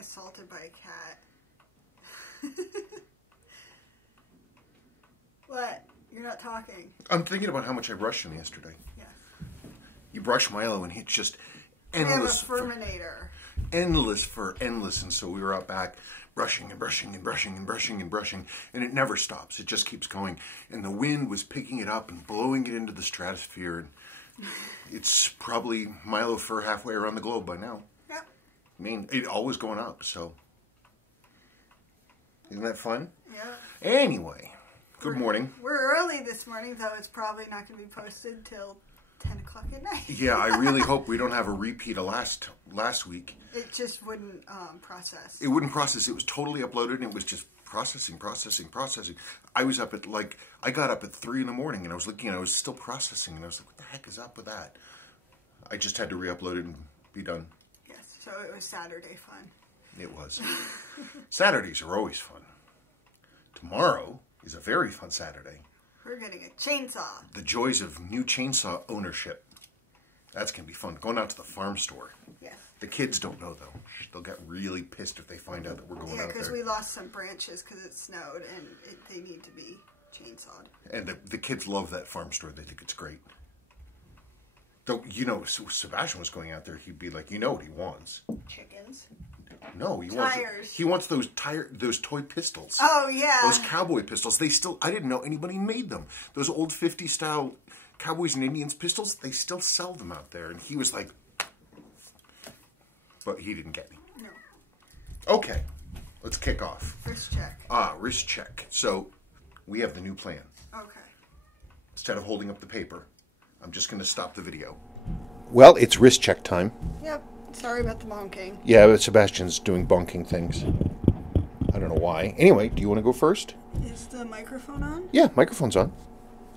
assaulted by a cat. What? You're not talking. I'm thinking about how much I brushed him yesterday. Yes. You brush Milo and it's just endless. We have a Furminator. Endless. And so we were out back brushing and brushing and brushing and brushing and brushing. And it never stops. It just keeps going. And the wind was picking it up and blowing it into the stratosphere. And it's probably Milo fur halfway around the globe by now. Yep. I mean, it always going up, so. Isn't that fun? Yeah. Anyway, good morning. We're early this morning, though it's probably not going to be posted till 10 o'clock at night. Yeah, I really hope we don't have a repeat of last week. It just wouldn't process. It wouldn't process. It was totally uploaded and it was just processing. I was up at I got up at 3 in the morning and I was looking and I was still processing and I was like, what the heck is up with that? I just had to re-upload it and be done. Yes, so it was Saturday fun. It was. Saturdays are always fun. Tomorrow is a very fun Saturday. We're getting a chainsaw. The joys of new chainsaw ownership. That's going to be fun. Going out to the farm store. Yes. The kids don't know, though. They'll get really pissed if they find out that we're going out there. Yeah, because we lost some branches because it snowed and they need to be chainsawed. And the kids love that farm store. They think it's great. Though, you know, if Sebastian was going out there, he'd be like, you know what he wants. Chickens. No, Tires. He wants those toy pistols. Oh, yeah. Those cowboy pistols. I didn't know anybody made them. Those old 50s style Cowboys and Indians pistols, they still sell them out there. And he was like, but he didn't get any. No. Okay, let's kick off. Wrist check. Wrist check. So, we have the new plan. Okay. Instead of holding up the paper, I'm just going to stop the video. Well, it's wrist check time. Yep. Sorry about the bonking. Yeah, but Sebastian's doing bonking things. I don't know why. Anyway, do you want to go first? Is the microphone on? Yeah, microphone's on.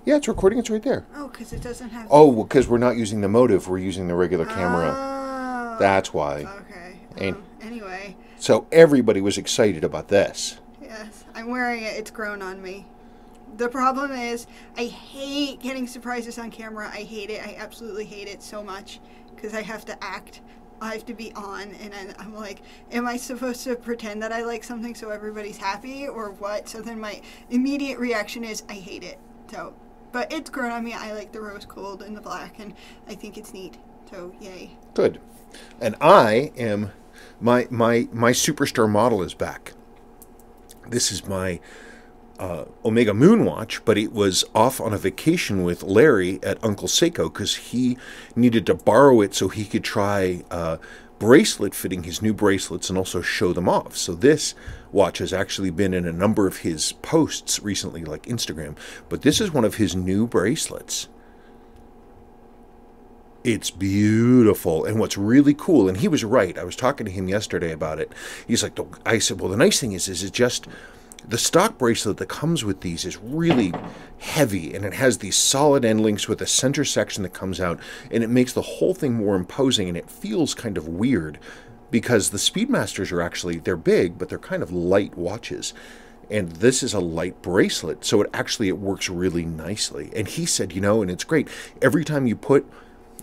Yeah, it's recording. It's right there. Oh, because it doesn't have... Oh, because we're not using the motive. We're using the regular camera. Oh. That's why. Okay. Anyway. So everybody was excited about this. Yes. I'm wearing it. It's grown on me. The problem is, I hate getting surprises on camera. I hate it. I absolutely hate it so much because I have to act. I have to be on, and I'm like, am I supposed to pretend that I like something so everybody's happy, or what? So then my immediate reaction is, I hate it. So, but it's grown on me. I like the rose gold and the black, and I think it's neat. So, yay. Good. And I am, my superstar model is back. This is my Omega Moon watch, but it was off on a vacation with Larry at Uncle Seiko because he needed to borrow it so he could try bracelet fitting his new bracelets and also show them off. So this watch has actually been in a number of his posts recently, like Instagram, but this is one of his new bracelets. It's beautiful. And what's really cool, and he was right, I was talking to him yesterday about it. He's like, I said, well, the nice thing is it's just the stock bracelet that comes with these is really heavy, and it has these solid end links with a center section that comes out, and it makes the whole thing more imposing, and it feels kind of weird because the Speedmasters are actually, they're big, but they're kind of light watches. And this is a light bracelet, so it works really nicely. And he said, you know, and it's great, every time you put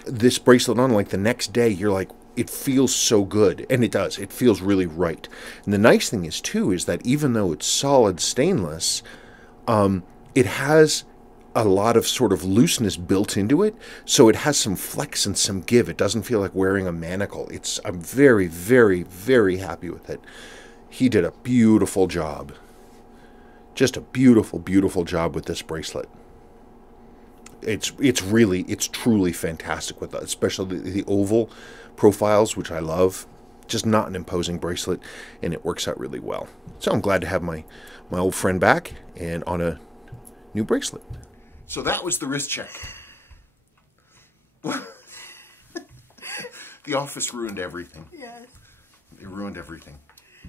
this bracelet on, like the next day, you're like, it feels so good, and it does. It feels really right. And the nice thing is, too, is that even though it's solid stainless, it has a lot of sort of looseness built into it, so it has some flex and some give. It doesn't feel like wearing a manacle. I'm very, very, very happy with it. He did a beautiful job. Just a beautiful, beautiful job with this bracelet. It's truly fantastic with that, especially the oval profiles, which I love. Just not an imposing bracelet, and it works out really well. So I'm glad to have my old friend back and on a new bracelet. So that was the wrist check. The office ruined everything. Yes. It ruined everything.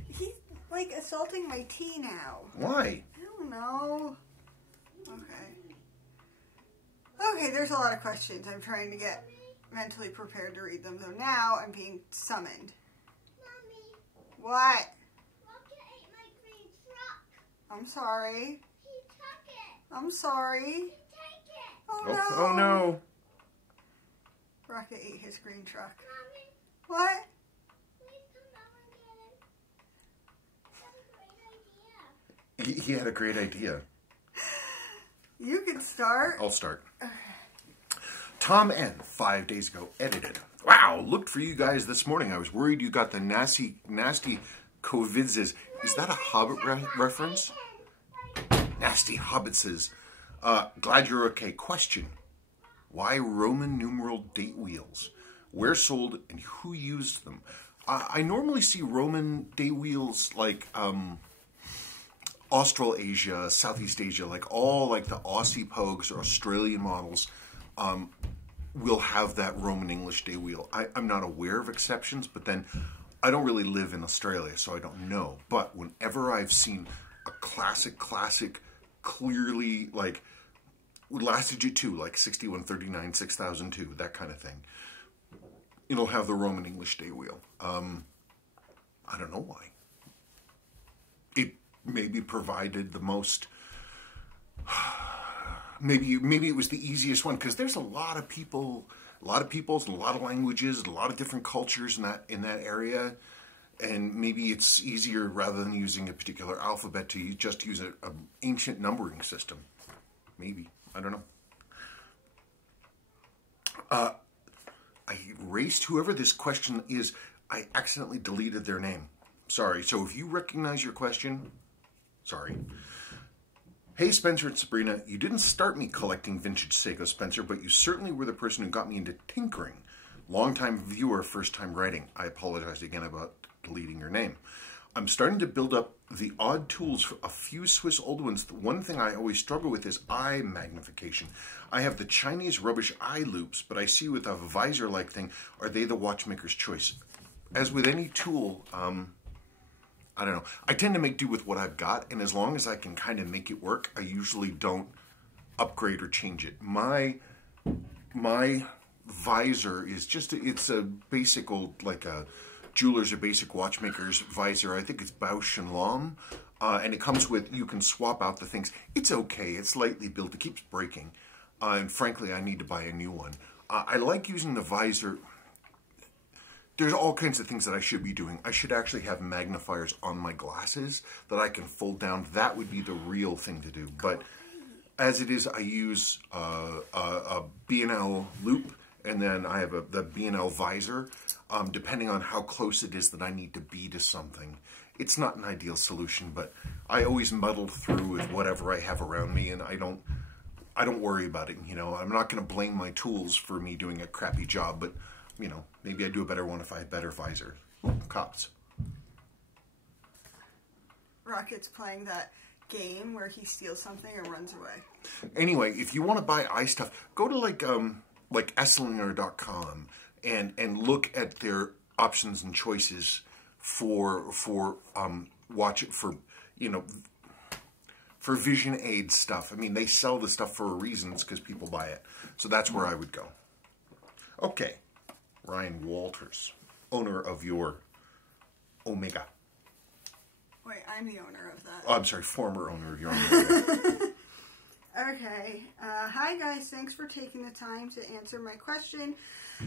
He's like assaulting my tea now. Why? I don't know. Okay, there's a lot of questions. I'm trying to get mentally prepared to read them, though now I'm being summoned. Mommy. What? Rocket ate my green truck. I'm sorry. He took it. I'm sorry. He take it. Oh no. Oh no. Rocket ate his green truck. Mommy, What? please come down and get it. He had a great idea. You can start. I'll start. Tom N. 5 days ago edited. Wow, looked for you guys this morning. I was worried you got the nasty COVIDs. Is that a Hobbit reference? Nasty Hobbitses. Glad you're okay. Question. Why Roman numeral date wheels? Where sold and who used them? I normally see Roman date wheels like Australasia, Southeast Asia, like all like the Aussie Pogues or Australian models will have that Roman English day wheel. I'm not aware of exceptions, but then I don't really live in Australia, so I don't know. But whenever I've seen a classic, clearly like Latitude 2, like 6139, 6002, that kind of thing, it'll have the Roman English day wheel. I don't know why. It maybe provided the most... Maybe it was the easiest one, because there's a lot of peoples, a lot of languages, a lot of different cultures in that area, and maybe it's easier rather than using a particular alphabet to just use an ancient numbering system. Maybe. I don't know. I erased whoever this question is. I accidentally deleted their name. Sorry. So if you recognize your question, sorry. Hey, Spencer and Sabrina, you didn't start me collecting vintage Seiko, Spencer, but you certainly were the person who got me into tinkering. Long-time viewer, first-time writing. I apologize again about deleting your name. I'm starting to build up the odd tools for a few Swiss old ones. The one thing I always struggle with is eye magnification. I have the Chinese rubbish eye loops, but I see with a visor-like thing, are they the watchmaker's choice? As with any tool, I don't know. I tend to make do with what I've got, and as long as I can kind of make it work, I usually don't upgrade or change it. My visor is just, it's a basic old, like a jeweler's or basic watchmaker's visor. I think it's Bausch and Lomb, and it comes with, you can swap out the things. It's okay. It's lightly built. It keeps breaking, and frankly, I need to buy a new one. I like using the visor. There's all kinds of things that I should be doing. I should actually have magnifiers on my glasses that I can fold down. That would be the real thing to do. But as it is, I use a B&L loop, and then I have the B&L visor, depending on how close it is that I need to be to something. It's not an ideal solution, but I always muddle through with whatever I have around me, and I don't worry about it. You know, I'm not going to blame my tools for me doing a crappy job, but you know, maybe I'd do a better one if I had better visor. Ooh, cops. Rocket's playing that game where he steals something and runs away. Anyway, if you want to buy eye stuff, go to like Esslinger.com and look at their options and choices for vision aid stuff. I mean, they sell the stuff for a reason. It's because people buy it. So that's where I would go. Okay. Ryan Walters, owner of your Omega. Wait, I'm the owner of that. Oh, I'm sorry, former owner of your Omega. Okay. Hi, guys. Thanks for taking the time to answer my question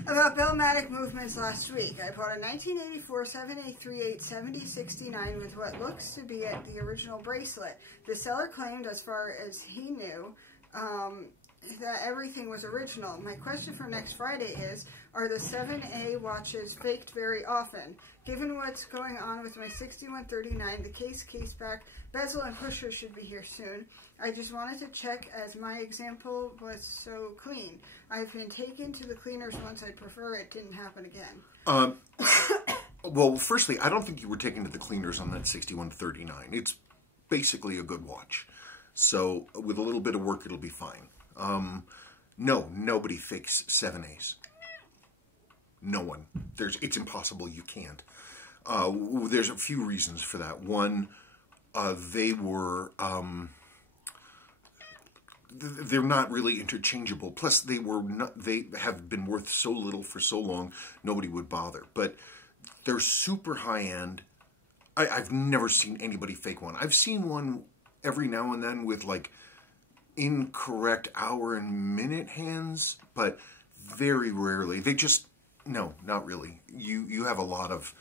about Bellmatic movements last week. I bought a 1984 7838 7069 with what looks to be the original bracelet. The seller claimed, as far as he knew, that everything was original. My question for next Friday is, are the 7A watches faked very often? Given what's going on with my 6139, the case back, bezel and pusher should be here soon. I just wanted to check as my example was so clean. I've been taken to the cleaners once. I'd prefer it didn't happen again. Well, firstly, I don't think you were taken to the cleaners on that 6139. It's basically a good watch. So with a little bit of work, it'll be fine. No, nobody fakes 7As. No one. It's impossible. You can't. There's a few reasons for that. One, they're not really interchangeable. Plus, they have been worth so little for so long, nobody would bother. But they're super high end. I've never seen anybody fake one. I've seen one every now and then with like incorrect hour and minute hands, but very rarely. They just, no, not really. You have a lot of,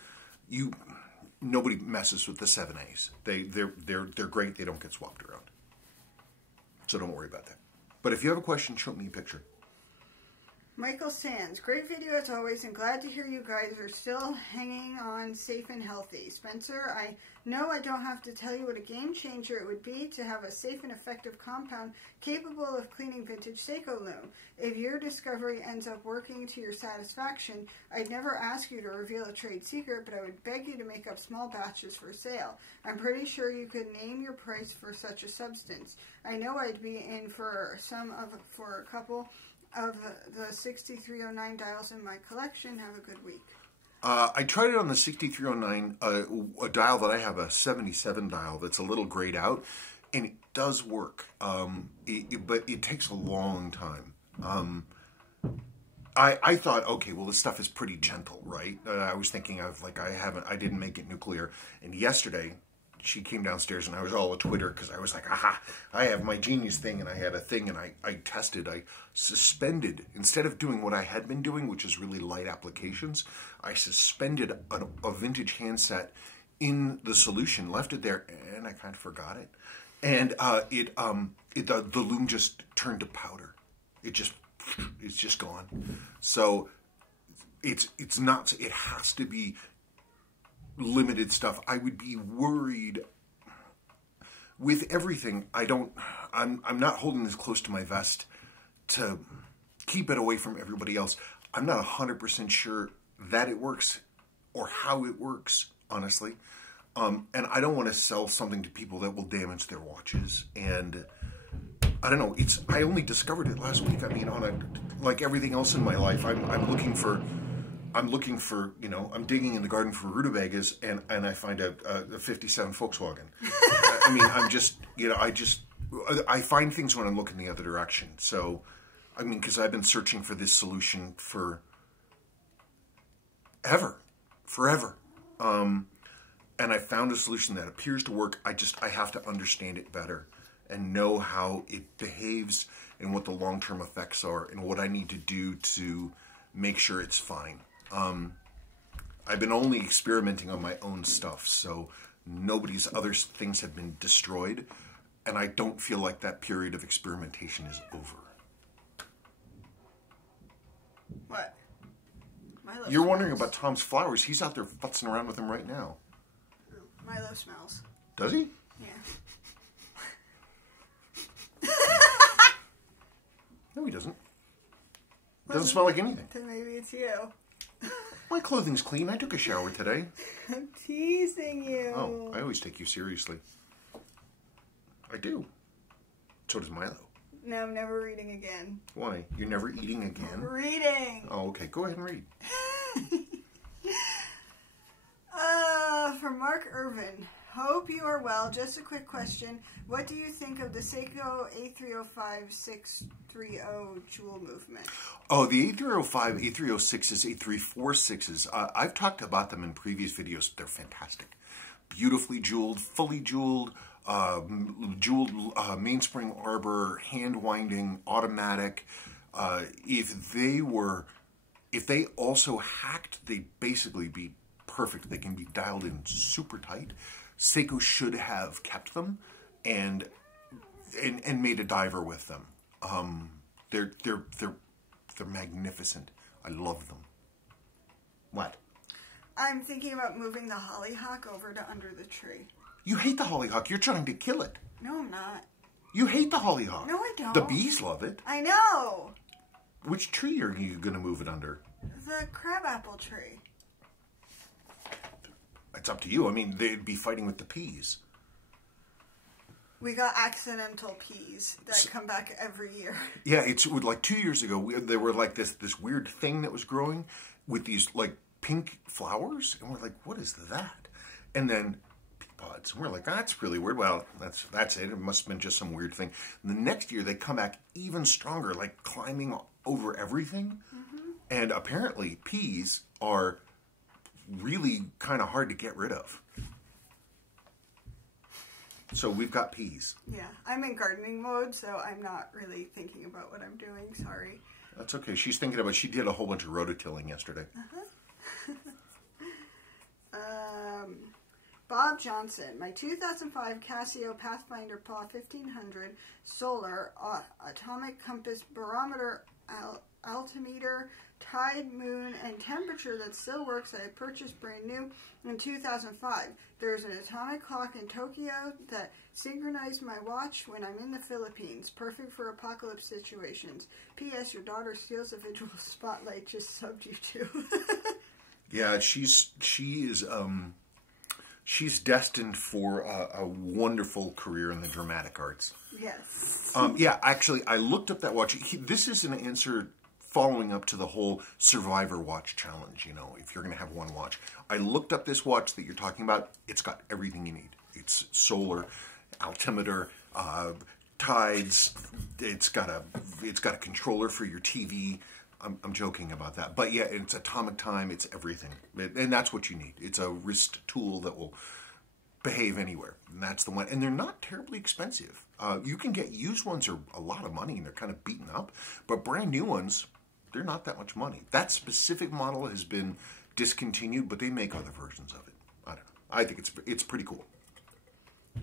nobody messes with the 7As. They're great. They don't get swapped around. So don't worry about that. But if you have a question, show me a picture. Michael Sands, great video as always, and glad to hear you guys are still hanging on safe and healthy. Spencer, I know I don't have to tell you what a game changer it would be to have a safe and effective compound capable of cleaning vintage Seiko loom. If your discovery ends up working to your satisfaction, I'd never ask you to reveal a trade secret, but I would beg you to make up small batches for sale. I'm pretty sure you could name your price for such a substance. I know I'd be in for a couple of the 6309 dials in my collection. Have a good week. I tried it on the 6309, a dial that I have, a 77 dial that's a little grayed out, and it does work, but it takes a long time. I thought, okay, well, this stuff is pretty gentle, right? I was thinking of, like, I didn't make it nuclear, and yesterday she came downstairs and I was all a Twitter because I was like, aha, I have my Genius thing, and I had a thing, and I tested, I suspended, instead of doing what I had been doing, which is really light applications, I suspended a vintage handset in the solution, left it there, and I kind of forgot it. And the loom just turned to powder. It's just gone. So it's not, it has to be limited stuff. I would be worried with everything. I'm not holding this close to my vest to keep it away from everybody else. I'm not 100% sure that it works or how it works, honestly. And I don't want to sell something to people that will damage their watches. And I don't know, I only discovered it last week. I mean, like everything else in my life, I'm looking for, you know, I'm digging in the garden for rutabagas, and I find a 57 Volkswagen. I mean, I'm just, you know, I find things when I'm looking the other direction. So, I mean, because I've been searching for this solution for forever. And I found a solution that appears to work. I have to understand it better and know how it behaves and what the long-term effects are and what I need to do to make sure it's fine. I've been only experimenting on my own stuff, so nobody's other things have been destroyed, and I don't feel like that period of experimentation is over. What? Milo You're wondering smells. about Tom's flowers. He's out there futzing around with them right now. Milo smells. Does he? Yeah. No, he doesn't. Doesn't smell like anything. Then maybe it's you. My clothing's clean. I took a shower today. I'm teasing you. Oh, I always take you seriously. I do. So does Milo. No, I'm never reading again. Why? You're never eating again? Reading. Oh, okay. Go ahead and read. From Mark Irvin. Hope you are well. Just a quick question. What do you think of the Seiko A305-630 jewel movement? Oh, the A305, A306s, A346s. I've talked about them in previous videos. They're fantastic. Beautifully jeweled, fully jeweled, mainspring arbor, hand winding, automatic. If they also hacked, they'd basically be perfect. They can be dialed in super tight. Seiko should have kept them and made a diver with them. They're magnificent. I love them. What? I'm thinking about moving the hollyhock over to under the tree. You hate the hollyhock. You're trying to kill it. No, I'm not. You hate the hollyhock. No, I don't. The bees love it. I know. Which tree are you going to move it under? The crabapple tree. It's up to you. I mean, they'd be fighting with the peas. We got accidental peas that come back every year. Yeah, it's like 2 years ago. There were like this weird thing that was growing with these like pink flowers, and we're like, "What is that?" And then pea pods, and we're like, "That's really weird." Well, that's it. It must have been just some weird thing. And the next year, they come back even stronger, like climbing over everything. Mm-hmm. And apparently, peas are really kind of hard to get rid of. So we've got peas. Yeah, I'm in gardening mode, so I'm not really thinking about what I'm doing. Sorry. That's okay. She's thinking about, she did a whole bunch of rototilling yesterday. Bob Johnson. My 2005 Casio Pathfinder PAW 1500 solar atomic compass barometer altimeter, tide, moon, and temperature that still works I purchased brand new in 2005. There's an atomic clock in Tokyo that synchronized my watch when I'm in the Philippines. Perfect for apocalypse situations. P.S. Your daughter steals the visual spotlight. Just subbed you to. Yeah, she's destined for a wonderful career in the dramatic arts. Yes. Yeah, actually, I looked up that watch. This is an answer following up to the whole Survivor watch challenge, you know, if you're going to have one watch. I looked up this watch that you're talking about. It's got everything you need. It's solar, altimeter, tides. It's got a controller for your TV. I'm joking about that. But yeah, it's atomic time. It's everything. And that's what you need. It's a wrist tool that will behave anywhere. And that's the one. And they're not terribly expensive. You can get used ones are a lot of money and they're kind of beaten up. But brand new ones, they're not that much money. That specific model has been discontinued, but they make other versions of it. I don't know. I think it's pretty cool.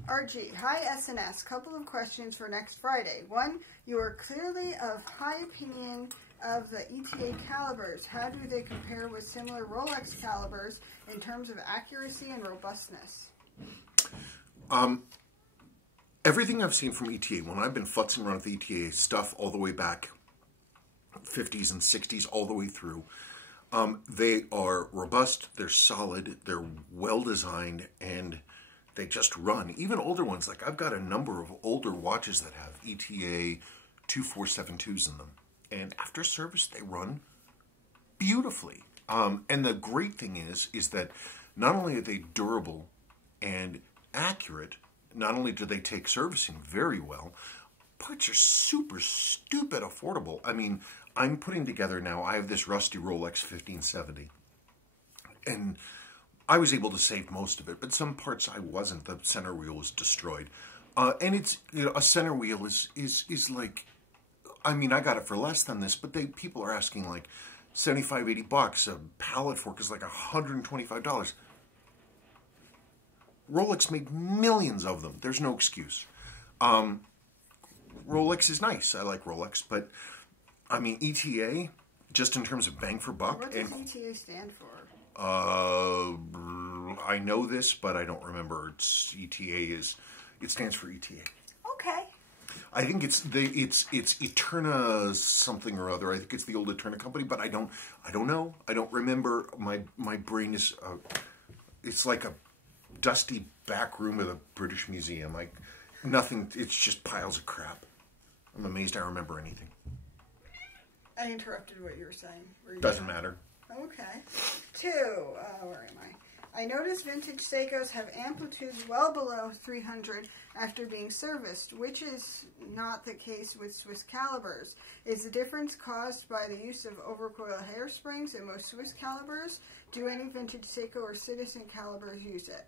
RG, hi SNS. Couple of questions for next Friday. One, you are clearly of high opinion of the ETA calibers. How do they compare with similar Rolex calibers in terms of accuracy and robustness? Everything I've seen from ETA, when I've been futzing around with ETA stuff all the way back, 50s and 60s, all the way through, they are robust, they're solid, they're well designed, and they just run. Even older ones, like I've got a number of older watches that have ETA 2472s in them. And after service, they run beautifully. And the great thing is that not only are they durable and accurate, not only do they take servicing very well, parts are super stupid affordable. I mean, I'm putting together now, I have this rusty Rolex 1570. And I was able to save most of it, but some parts I wasn't. The center wheel was destroyed. And it's, you know, a center wheel is like, I mean, I got it for less than this, but people are asking like $75, $80. A pallet fork is like $125. Rolex made millions of them. There's no excuse. Rolex is nice. I like Rolex, but I mean, ETA, just in terms of bang for buck. What does ETA stand for? I know this, but I don't remember. It stands for ETA. Okay. I think it's Eterna something or other. I think it's the old Eterna company, but I don't know. I don't remember. My brain is it's like a dusty back room of the British Museum. Like nothing. It's just piles of crap. I'm amazed I remember anything. I interrupted what you were saying. Doesn't matter. Okay. 2. Where am I? I noticed vintage Seikos have amplitudes well below 300 after being serviced, which is not the case with Swiss calibers. Is the difference caused by the use of overcoil hairsprings in most Swiss calibers? Do any vintage Seiko or Citizen calibers use it?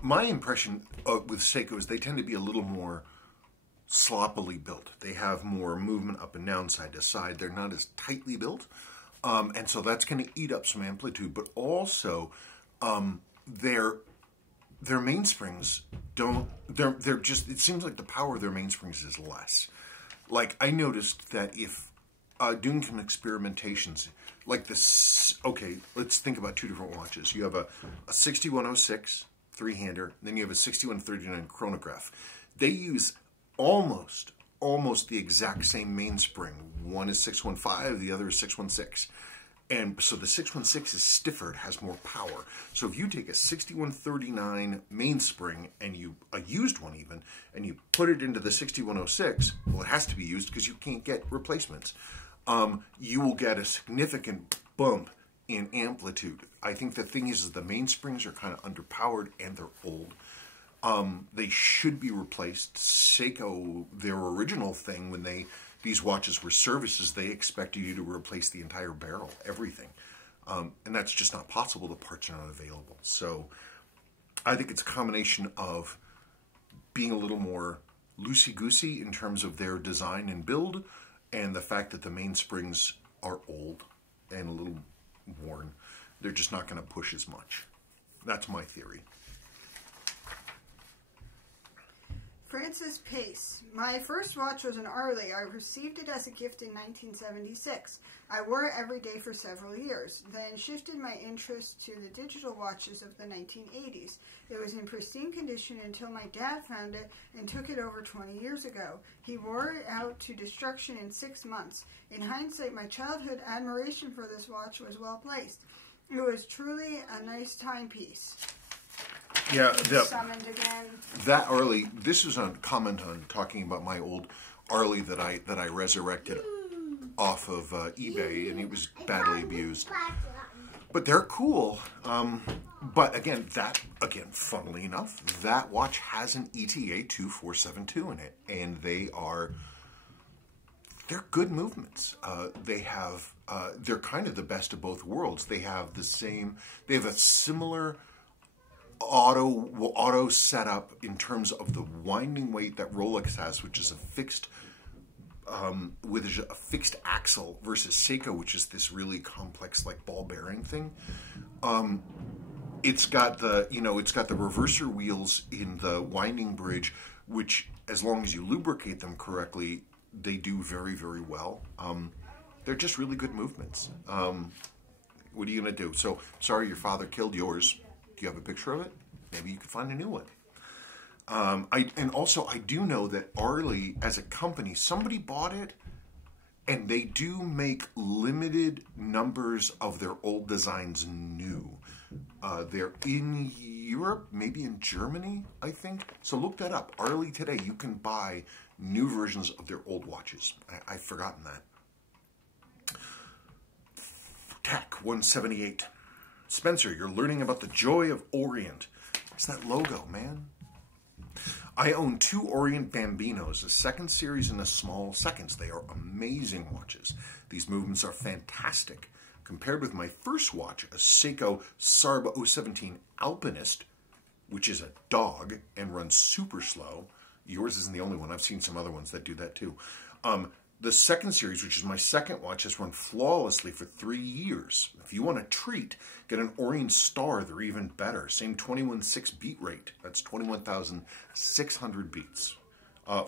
My impression with Seikos, they tend to be a little more sloppily built. They have more movement up and down, side to side. They're not as tightly built. And so that's going to eat up some amplitude, but also their mainsprings they're just, it seems like the power of their mainsprings is less. Like I noticed that if doing some experimentations, like this, okay, let's think about two different watches. You have a 6106 three-hander, then you have a 6139 chronograph. They use almost the exact same mainspring. One is 615, the other is 616. And so the 616 is stiffer, it has more power. So if you take a 6139 mainspring, and a used one even, and you put it into the 6106, well, it has to be used because you can't get replacements. You will get a significant bump in amplitude. I think the thing is the mainsprings are kind of underpowered and they're old. They should be replaced. Seiko, their original thing when these watches were services, they expected you to replace the entire barrel, everything. And that's just not possible. The parts are not available. So I think it's a combination of being a little more loosey-goosey in terms of their design and build, and the fact that the mainsprings are old and a little worn. They're just not going to push as much. That's my theory. Francis Pace. My first watch was an Arley. I received it as a gift in 1976. I wore it every day for several years, then shifted my interest to the digital watches of the 1980s. It was in pristine condition until my dad found it and took it over 20 years ago. He wore it out to destruction in 6 months. In hindsight, my childhood admiration for this watch was well placed. It was truly a nice timepiece. Yeah, Summoned again. that Arley. This is a comment on talking about my old Arley that I resurrected off of eBay, and it was badly abused. But they're cool. But again, funnily enough, that watch has an ETA 2472 in it, and they're good movements. They're kind of the best of both worlds. They have a similar auto setup in terms of the winding weight that Rolex has, which is a fixed axle, versus Seiko, which is this really complex like ball bearing thing. It's got the reverser wheels in the winding bridge, which, as long as you lubricate them correctly, they do very, very well. They're just really good movements. What are you gonna do? So sorry, your father killed yours. Do you have a picture of it? Maybe you could find a new one. I do know that Arley, as a company, somebody bought it, and they do make limited numbers of their old designs new. They're in Europe, maybe in Germany, I think. So look that up. Arley today, you can buy new versions of their old watches. I've forgotten that. TAC 178. Spencer, you're learning about the joy of Orient. It's that logo, man. I own 2 Orient Bambinos, a second series and a small seconds. They are amazing watches. These movements are fantastic. Compared with my first watch, a Seiko Sarba 017 Alpinist, which is a dog and runs super slow. Yours isn't the only one. I've seen some other ones that do that too. The second series, which is my second watch, has run flawlessly for 3 years. If you want a treat, get an Orient Star. They're even better. Same 21.6 beat rate. That's 21,600 beats.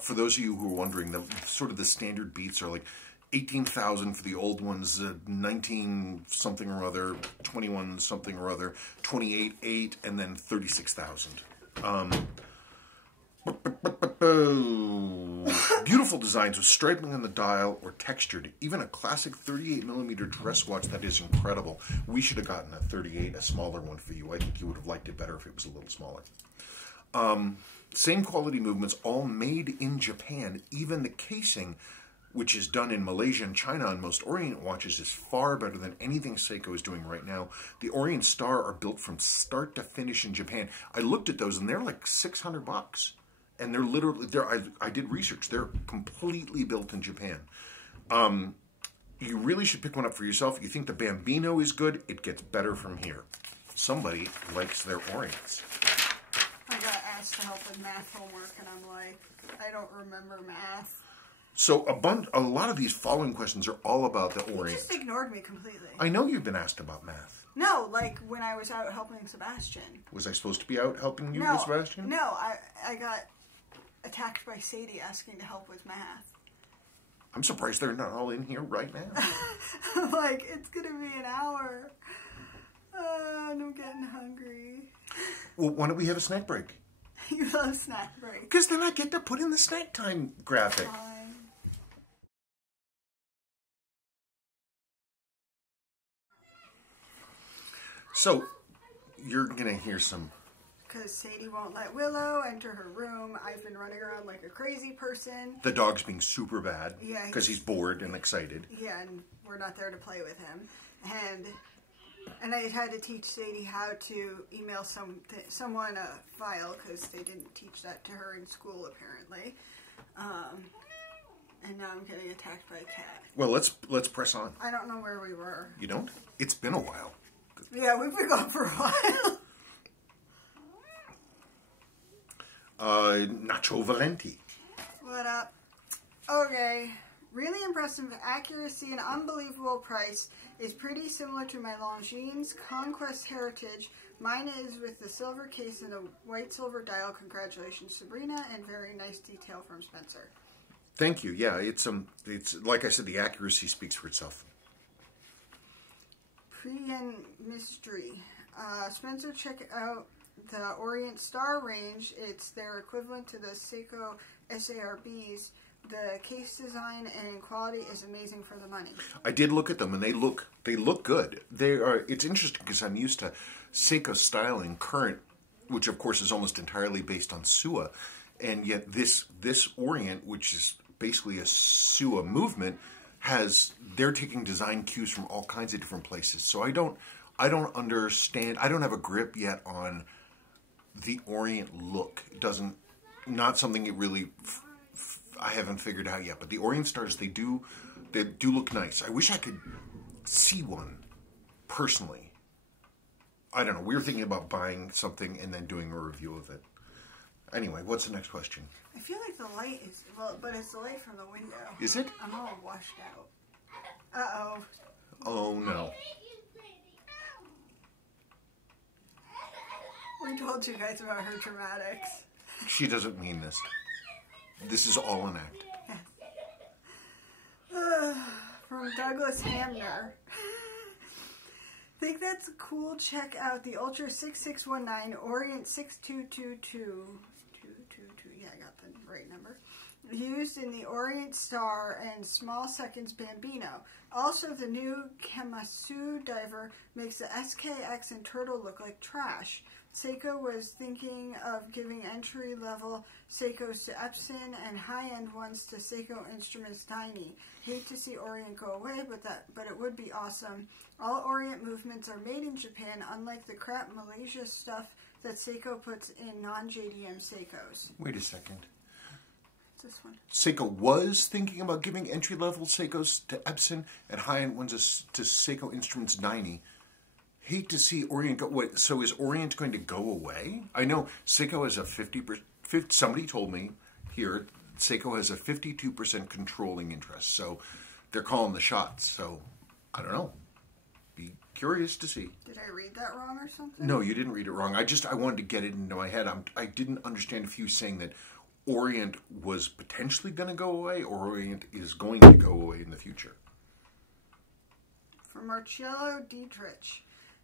For those of you who are wondering, the standard beats are like 18,000 for the old ones, 19 something or other, 21 something or other, 28.8, and then 36,000. Beautiful designs with striping on the dial or textured. Even a classic 38mm dress watch that is incredible. We should have gotten a 38, a smaller one for you. I think you would have liked it better if it was a little smaller. Same quality movements, all made in Japan. Even the casing, which is done in Malaysia and China on most Orient watches, is far better than anything Seiko is doing right now. The Orient Star are built from start to finish in Japan. I looked at those and they're like $600. And they're literally, I did research, they're completely built in Japan. You really should pick one up for yourself. You think the Bambino is good, it gets better from here. Somebody likes their Orients. I got asked to help with math homework, and I'm like, I don't remember math. So a lot of these following questions are all about the Orient. You just ignored me completely. I know you've been asked about math. No, like when I was out helping Sebastian. Was I supposed to be out helping you with Sebastian? No, I got attacked by Sadie asking to help with math. I'm surprised they're not all in here right now. Like, it's gonna be an hour. And I'm getting hungry. Well, why don't we have a snack break? You love snack break. Because then I get to put in the snack time graphic. Fine. So, you're going to hear some... Because Sadie won't let Willow enter her room. I've been running around like a crazy person. The dog's being super bad. Yeah. Because he's bored and excited. Yeah, and we're not there to play with him. And I had to teach Sadie how to email someone a file, because they didn't teach that to her in school, apparently. And now I'm getting attacked by a cat. Well, let's press on. I don't know where we were. You don't? It's been a while. Yeah, we've been gone for a while. Nacho Valenti. What up? Okay. Really impressive accuracy and unbelievable price. Is pretty similar to my Longines Conquest Heritage. Mine is with the silver case and a white silver dial. Congratulations, Sabrina, and very nice detail from Spencer. Thank you. Yeah, it's like I said, the accuracy speaks for itself. Priyan Mystery. Spencer, check out the Orient Star range. It's their equivalent to the Seiko SARBs. The case design and quality is amazing for the money. I did look at them, and they look good. They are. It's interesting because I'm used to Seiko styling current, which of course is almost entirely based on Sua, and yet this Orient, which is basically a Sua movement, they're taking design cues from all kinds of different places. So I don't understand. I don't have a grip yet on the Orient look. Not something it really. I haven't figured out yet, but the Orient Stars, they do look nice. I wish I could see one personally. I don't know. We were thinking about buying something and then doing a review of it. Anyway, what's the next question? I feel like the light is, but it's the light from the window. Is it? I'm all washed out. Uh-oh. Oh, no. We told you guys about her dramatics. She doesn't mean this. This is all an act. Yes. From Douglas Hamner. Think that's cool. Check out the Ultra 6619 Orient 6222. Yeah, I got the right number. Used in the Orient Star and Small Seconds Bambino. Also, the new Kamasu diver makes the SKX and Turtle look like trash. Seiko was thinking of giving entry-level Seikos to Epson and high-end ones to Seiko Instruments Tiny. Hate to see Orient go away, but it would be awesome. All Orient movements are made in Japan, unlike the crap Malaysia stuff that Seiko puts in non-JDM Seikos. Wait a second. This one. Seiko was thinking about giving entry-level Seikos to Epson and high-end ones to Seiko Instruments Tiny. Hate to see Orient go. Wait, so is Orient going to go away? I know Seiko has a 50%. Somebody told me here Seiko has a 52% controlling interest. So they're calling the shots. So I don't know. Be curious to see. Did I read that wrong or something? No, you didn't read it wrong. I wanted to get it into my head. I didn't understand if you saying that Orient was potentially going to go away or Orient is going to go away in the future. From Marcello Dietrich.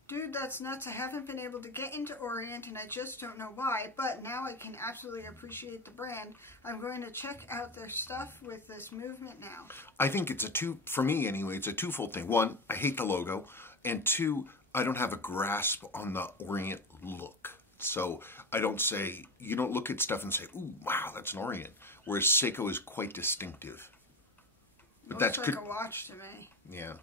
Dude, that's nuts. I haven't been able to get into Orient, and I just don't know why, but now I can absolutely appreciate the brand. I'm going to check out their stuff with this movement now. I think for me anyway, it's a twofold thing. One, I hate the logo, and two, I don't have a grasp on the Orient look. So you don't look at stuff and say, ooh, wow, that's an Orient. Whereas Seiko is quite distinctive. But looks like a watch to me. Yeah.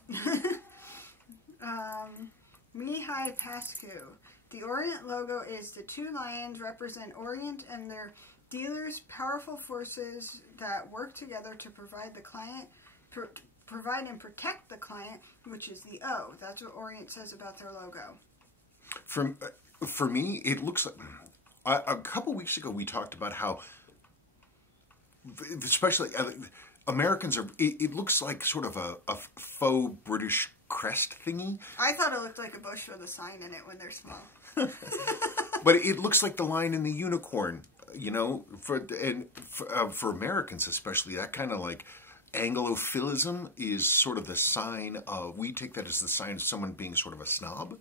Mihai Pascu. The Orient logo is the two lions represent Orient and their dealers, powerful forces that work together to provide the client, provide and protect the client, which is the O. That's what Orient says about their logo. For me, it looks like a couple weeks ago we talked about how, especially Americans are. It looks like sort of a faux British crest thingy. I thought it looked like a bush with a sign in it when they're small. But it looks like the lion and the unicorn, for Americans especially, that kind of like Anglophilism is sort of the sign of, we take that as the sign of someone being sort of a snob.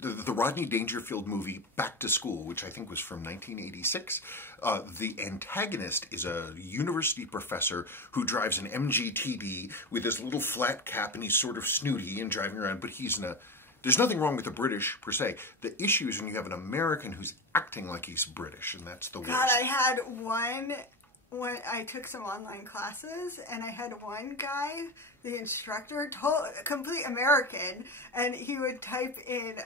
The Rodney Dangerfield movie Back to School, which I think was from 1986, the antagonist is a university professor who drives an MGTD with his little flat cap, and he's sort of snooty and driving around, but there's nothing wrong with the British, per se. The issue is when you have an American who's acting like he's British, and that's the worst. God, I had when I took some online classes, and I had one guy, the instructor, complete American, and he would type in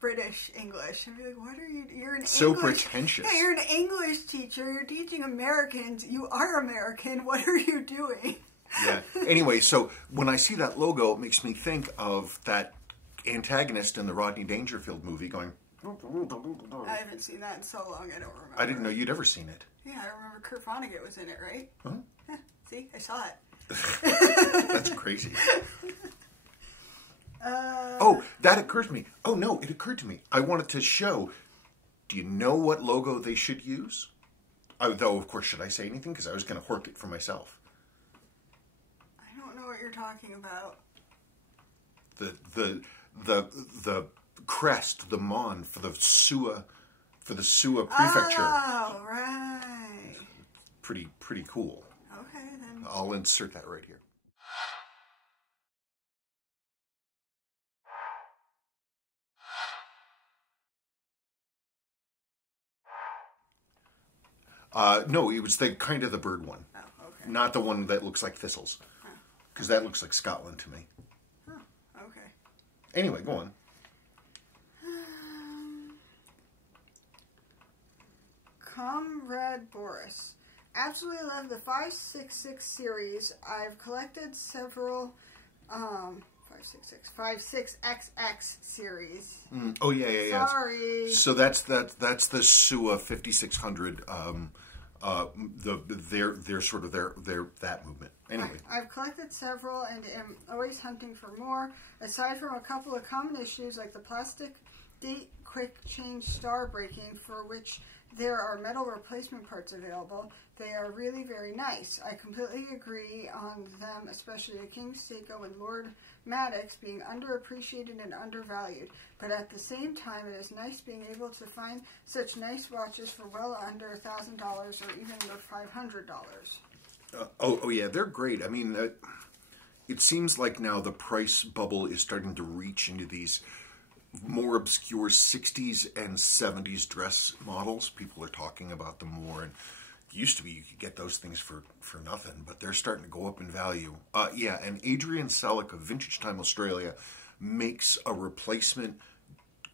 British English. I'd be like, "What are you? You're an so English, pretentious. Yeah, you're an English teacher. You're teaching Americans. You are American. What are you doing?" Yeah. Anyway, so when I see that logo, it makes me think of that antagonist in the Rodney Dangerfield movie going, I haven't seen that in so long, I don't remember. I didn't know you'd ever seen it. Yeah, I remember Kurt Vonnegut was in it, right? Huh? Yeah, see, I saw it. That's crazy. Oh, that occurs to me. Oh, no, it occurred to me. I wanted to show, do you know what logo they should use? Though, of course, should I say anything? Because I was going to hork it for myself. I don't know what you're talking about. The crest, the mon for the Sua prefecture. Oh, right. Pretty cool. Okay, then. I'll insert that right here. No, it was the kind of the bird one. Oh, okay. Not the one that looks like thistles. Because that looks like Scotland to me. Oh, okay. Anyway, go on. Comrade Boris. Absolutely love the 566 series. I've collected several 56XX series. Oh yeah. Sorry. So that's the Sua 5600. They're sort of their that movement. Anyway, I've collected several and am always hunting for more. Aside from a couple of common issues like the plastic date quick change star breaking, for which there are metal replacement parts available, they are really very nice. I completely agree on them, especially the King Seiko and Lord Maddox being underappreciated and undervalued. But at the same time, it is nice being able to find such nice watches for well under $1,000 or even under $500. Oh yeah, they're great. I mean, it seems like now the price bubble is starting to reach into these more obscure 60s and 70s dress models. People are talking about them more, and it used to be you could get those things for nothing, but they're starting to go up in value. Yeah, and Adrian Selleck of Vintage Time Australia makes a replacement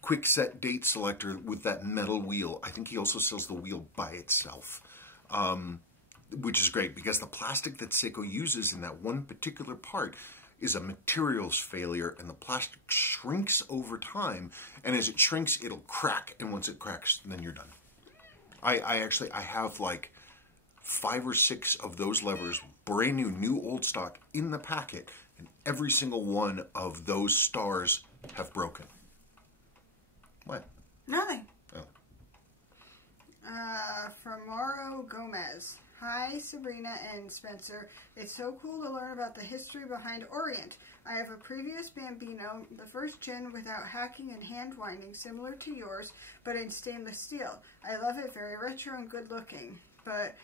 quick set date selector with that metal wheel. I think he also sells the wheel by itself, which is great because the plastic that Seiko uses in that one particular part is a materials failure, and the plastic shrinks over time, and as it shrinks, it'll crack, and once it cracks, then you're done. I have like 5 or 6 of those levers, brand new old stock, in the packet, and every single one of those stars have broken. What? Nothing. Oh. From Mauro Gomez. Hi, Sabrina and Spencer. It's so cool to learn about the history behind Orient. I have a previous Bambino, the first gen without hacking and hand winding, similar to yours, but in stainless steel. I love it, very retro and good looking. But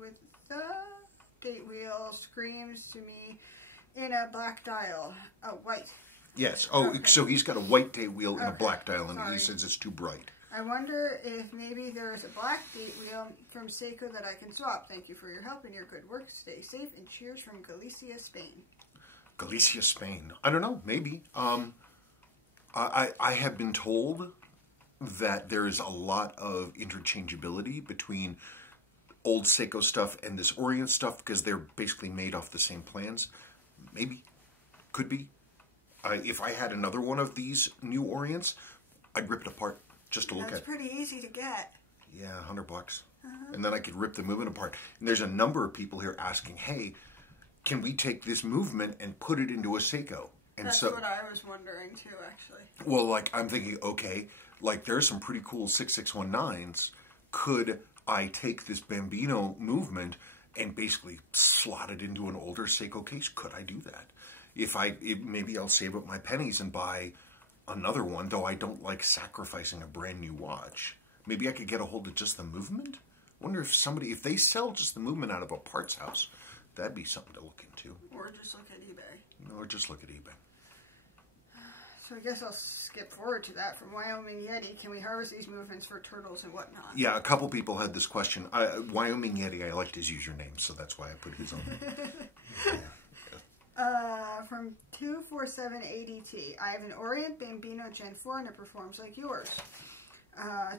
with the date wheel screams to me in a black dial. Oh, white. Yes. Oh, okay. So he's got a white date wheel and a Okay. black dial, and Sorry. he says it's too bright. I wonder if maybe there is a black date wheel from Seiko that I can swap. Thank you for your help and your good work. Stay safe, and cheers from Galicia, Spain. Galicia, Spain. I don't know. Maybe. I have been told that there is a lot of interchangeability between old Seiko stuff and this Orient stuff because they're basically made off the same plans. Maybe. Could be. If I had another one of these new Orients, I'd rip it apart just to look at it. That's pretty easy to get. Yeah, $100. And then I could rip the movement apart. And there's a number of people here asking, hey, can we take this movement and put it into a Seiko? And That's so, what I was wondering too, actually. well, like, I'm thinking, okay, like, there's some pretty cool 6619s. Could I take this Bambino movement and basically slot it into an older Seiko case? Could I do that? Maybe I'll save up my pennies and buy another one, though I don't like sacrificing a brand new watch. Maybe I could get a hold of just the movement? Wonder if they sell just the movement out of a parts house, that'd be something to look into. Or just look at eBay. Or just look at eBay. So I guess I'll skip forward to that. From Wyoming Yeti, can we harvest these movements for turtles and whatnot? Yeah, a couple people had this question. Wyoming Yeti, I liked his username, so that's why I put his on there. From 247ADT, I have an Orient Bambino Gen 4 and it performs like yours.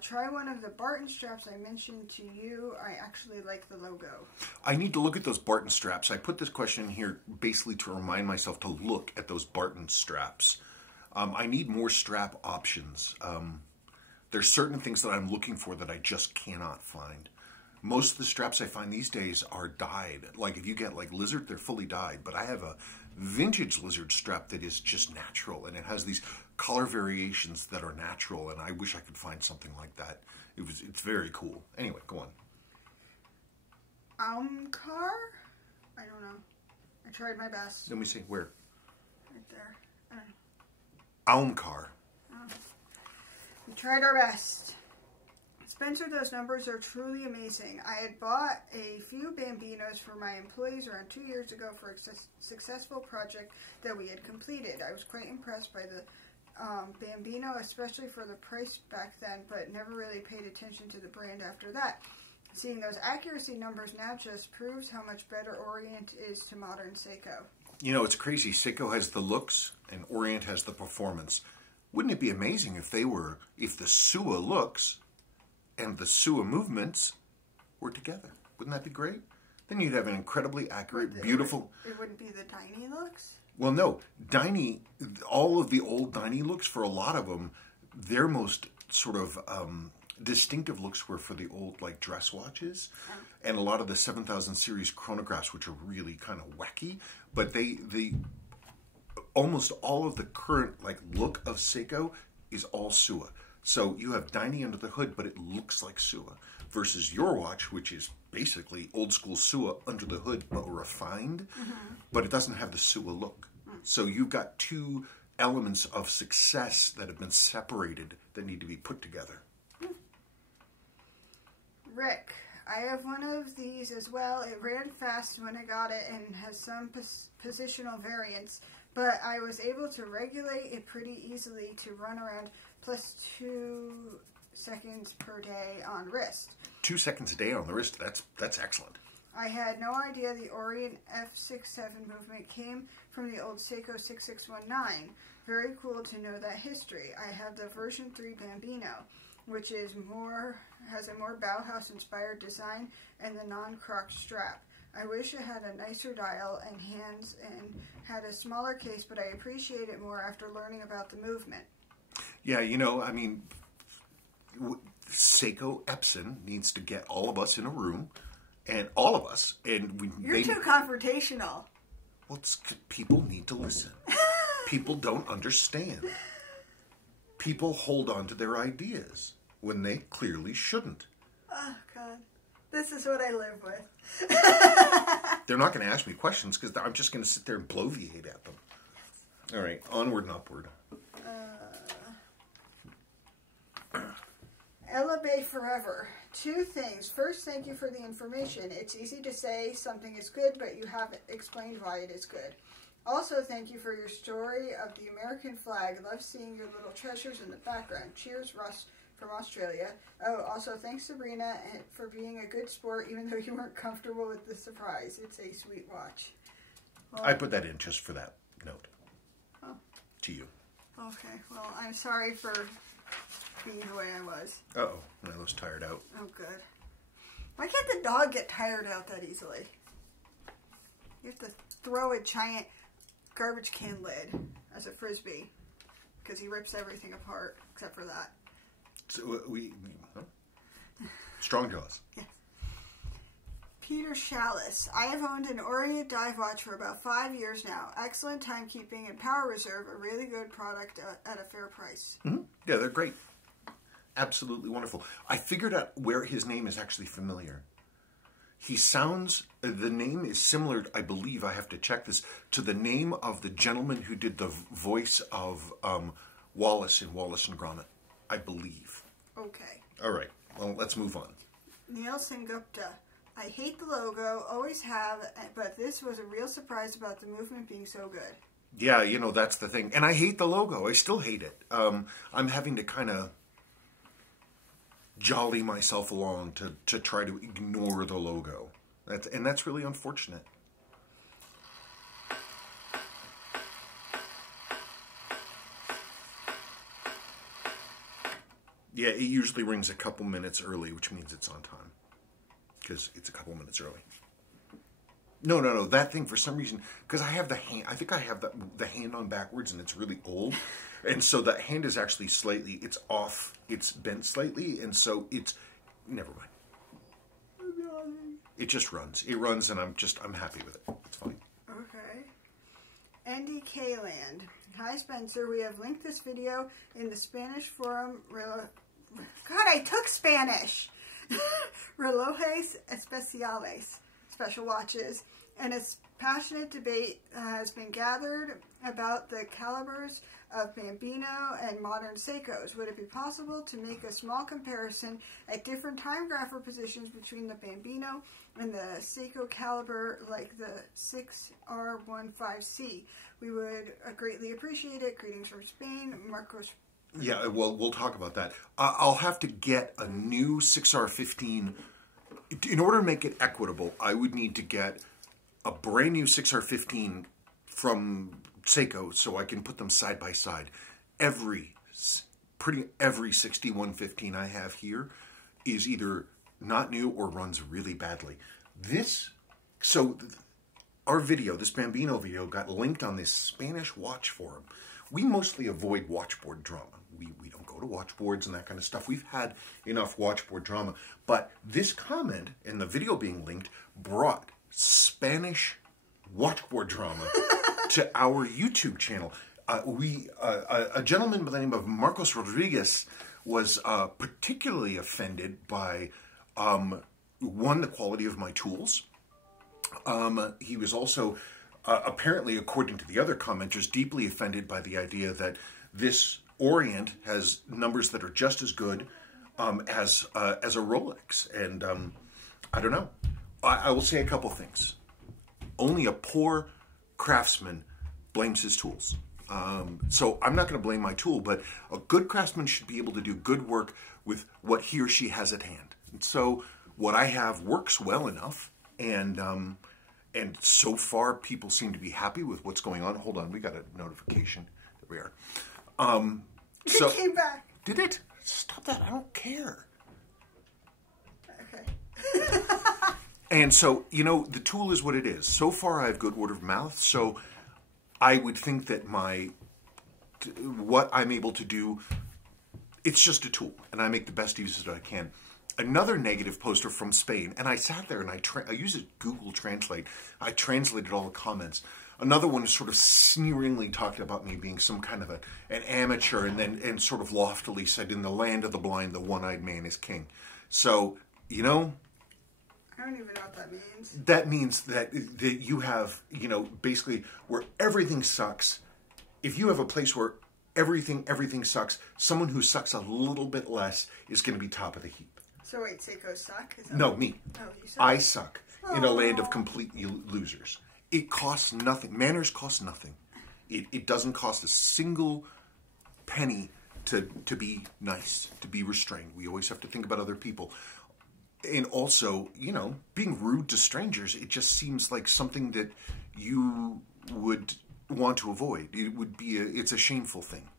Try one of the Barton straps I mentioned to you. I actually like the logo. I need to look at those Barton straps. I put this question in here basically to remind myself to look at those Barton straps. I need more strap options. There's certain things that I'm looking for that I just cannot find. Most of the straps I find these days are dyed. Like if you get like Lizard, they're fully dyed. But I have a vintage Lizard strap that is just natural, and it has these color variations that are natural, and I wish I could find something like that. It's very cool. Anyway, go on. Car? I don't know. I tried my best. Let me see, where? Right there. Aumcar. We tried our best. Spencer, those numbers are truly amazing. I had bought a few Bambinos for my employees around 2 years ago for a successful project that we had completed. I was quite impressed by the Bambino, especially for the price back then, but never really paid attention to the brand after that. Seeing those accuracy numbers now just proves how much better Orient is to modern Seiko. You know, it's crazy. Seiko has the looks and Orient has the performance. Wouldn't it be amazing if if the Sua looks and the Sua movements were together? Wouldn't that be great? Then you'd have an incredibly accurate, beautiful... It wouldn't be the tiny looks? Well, no. All of the old Daini looks, for a lot of them, their most sort of distinctive looks were for the old, like, dress watches. And a lot of the 7000 series chronographs, which are really kind of wacky. But almost all of the current, like, look of Seiko is all Sua. So you have Daini under the hood, but it looks like Sua. Versus your watch, which is basically old school Sua under the hood, but refined. But it doesn't have the Sua look. So you've got two elements of success that have been separated that need to be put together. Rick, I have one of these as well. It ran fast when I got it and has some positional variance, but I was able to regulate it pretty easily to run around +2 seconds per day on wrist. 2 seconds a day on the wrist, that's excellent. I had no idea the Orient F67 movement came from the old Seiko 6619. Very cool to know that history. I have the version 3 Bambino, which has a more Bauhaus-inspired design and the non-croc strap. I wish it had a nicer dial and hands and had a smaller case, but I appreciate it more after learning about the movement. Yeah, you know, I mean, Seiko Epson needs to get all of us in a room, and all of us, and You're too confrontational. Well, people need to listen. People don't understand. People hold on to their ideas when they clearly shouldn't. Oh, God. This is what I live with. They're not going to ask me questions because I'm just going to sit there and bloviate at them. All right, onward and upward. Elevate forever. 2 things. First, thank you for the information. It's easy to say something is good, but you haven't explained why it is good. Also, thank you for your story of the American flag. I love seeing your little treasures in the background. Cheers, Russ from Australia. Oh, also, thanks, Sabrina, for being a good sport, even though you weren't comfortable with the surprise. It's a sweet watch. Well, I put that in just for that note. Oh. To you. Okay, well, I'm sorry for being the way I was. Uh-oh, I was tired out. Oh, good. Why can't the dog get tired out that easily? You have to throw a giant garbage can lid as a frisbee because he rips everything apart except for that. So strong jaws. Yes. Peter Chalice. I have owned an Orient dive watch for about 5 years now. Excellent timekeeping and power reserve. A really good product at a fair price. Mm-hmm. Yeah, they're great. Absolutely wonderful. I figured out where his name is actually familiar. He sounds, the name is similar, I believe, I have to check this, to the name of the gentleman who did the voice of Wallace in Wallace and Gromit, I believe. Okay. All right. Well, let's move on. Nielsen Gupta. I hate the logo, always have, but this was a real surprise about the movement being so good. Yeah, you know, that's the thing. And I hate the logo. I still hate it. I'm having to kind of jolly myself along to try to ignore the logo. That's really unfortunate. Yeah, it usually rings a couple minutes early, which means it's on time. Because it's a couple minutes early. No. That thing, for some reason, because I have the hand, I think I have the hand on backwards and it's really old. And so the hand is actually slightly, it's off, it's bent slightly. And so it's, never mind. It just runs. It runs and I'm happy with it. It's fine. Okay. NDK Land. Hi Spencer, we have linked this video in the Spanish forum. God, I took Spanish. Relojes Especiales, special watches, and a passionate debate has been gathered about the calibers of Bambino and modern Seikos. Would it be possible to make a small comparison at different time grapher positions between the Bambino and the Seiko caliber, like the 6R15C? We would greatly appreciate it. Greetings from Spain, Marcos. Yeah, well, we'll talk about that. I'll have to get a new 6R15. In order to make it equitable, I would need to get a brand new 6R15 from Seiko so I can put them side by side. Every 6115 I have here is either not new or runs really badly. Our video, this Bambino video, got linked on this Spanish watch forum. We mostly avoid watchboard drama. We don't go to watchboards and that kind of stuff. We've had enough watchboard drama. But this comment and the video being linked brought Spanish watchboard drama to our YouTube channel. A gentleman by the name of Marcos Rodriguez was particularly offended by, one, the quality of my tools. He was also, apparently, according to the other commenters, deeply offended by the idea that this Orient has numbers that are just as good as a Rolex. And I don't know. I will say a couple things. Only a poor craftsman blames his tools. So I'm not going to blame my tool, but a good craftsman should be able to do good work with what he or she has at hand. And so what I have works well enough, and so far people seem to be happy with what's going on. Hold on, we got a notification. There we are. So It came back. Did it? Stop that! I don't care. Okay. And so, you know, the tool is what it is. So far, I have good word of mouth. So I would think that what I'm able to do, it's just a tool, and I make the best use of it I can. Another negative poster from Spain, and I sat there and I used Google Translate. I translated all the comments. Another one is sort of sneeringly talking about me being some kind of an amateur, and sort of loftily said, "In the land of the blind, the one-eyed man is king." So, you know, I don't even know what that means. that means that you have, you know, basically where everything sucks. If you have a place where everything sucks, someone who sucks a little bit less is going to be top of the heap. So wait, Seiko suck? Is that No, me. Oh, you suck? I suck in a land of complete losers. It costs nothing. Manners cost nothing. It doesn't cost a single penny to be nice, to be restrained. We always have to think about other people. And also, you know, being rude to strangers, it just seems like something that you would want to avoid. It's a shameful thing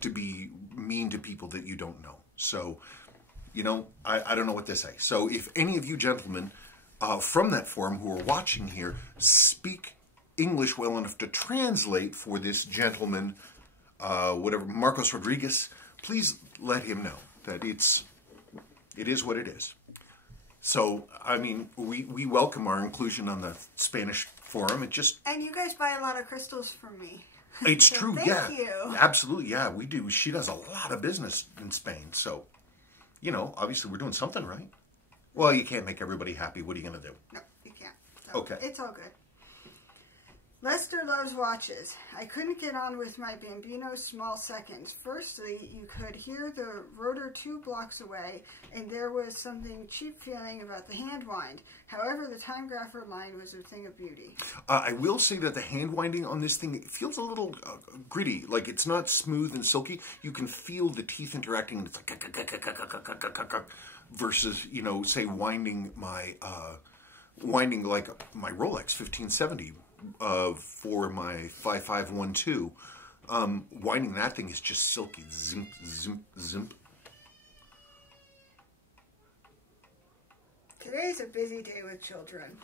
to be mean to people that you don't know. So, you know, I don't know what to say. So if any of you gentlemen from that forum who are watching here speak English well enough to translate for this gentleman, whatever, Marcos Rodriguez, please let him know that it is what it is. So, I mean, we welcome our inclusion on the Spanish forum. And you guys buy a lot of crystals from me. It's So true, thank yeah. you. Absolutely, yeah, we do. She does a lot of business in Spain, so, you know, obviously we're doing something right. Well, you can't make everybody happy. What are you going to do? No, you can't. So Okay. It's all good. Lester loves watches. I couldn't get on with my Bambino small seconds. Firstly, you could hear the rotor 2 blocks away, and there was something cheap feeling about the hand wind. However, the time grapher line was a thing of beauty. I will say that the hand winding on this thing, it feels a little gritty. Like, it's not smooth and silky. You can feel the teeth interacting, and it's like versus, you know, say winding like my Rolex 1570 for my 5512. Winding that thing is just silky. Zimp, zimp, zimp. Today's a busy day with children.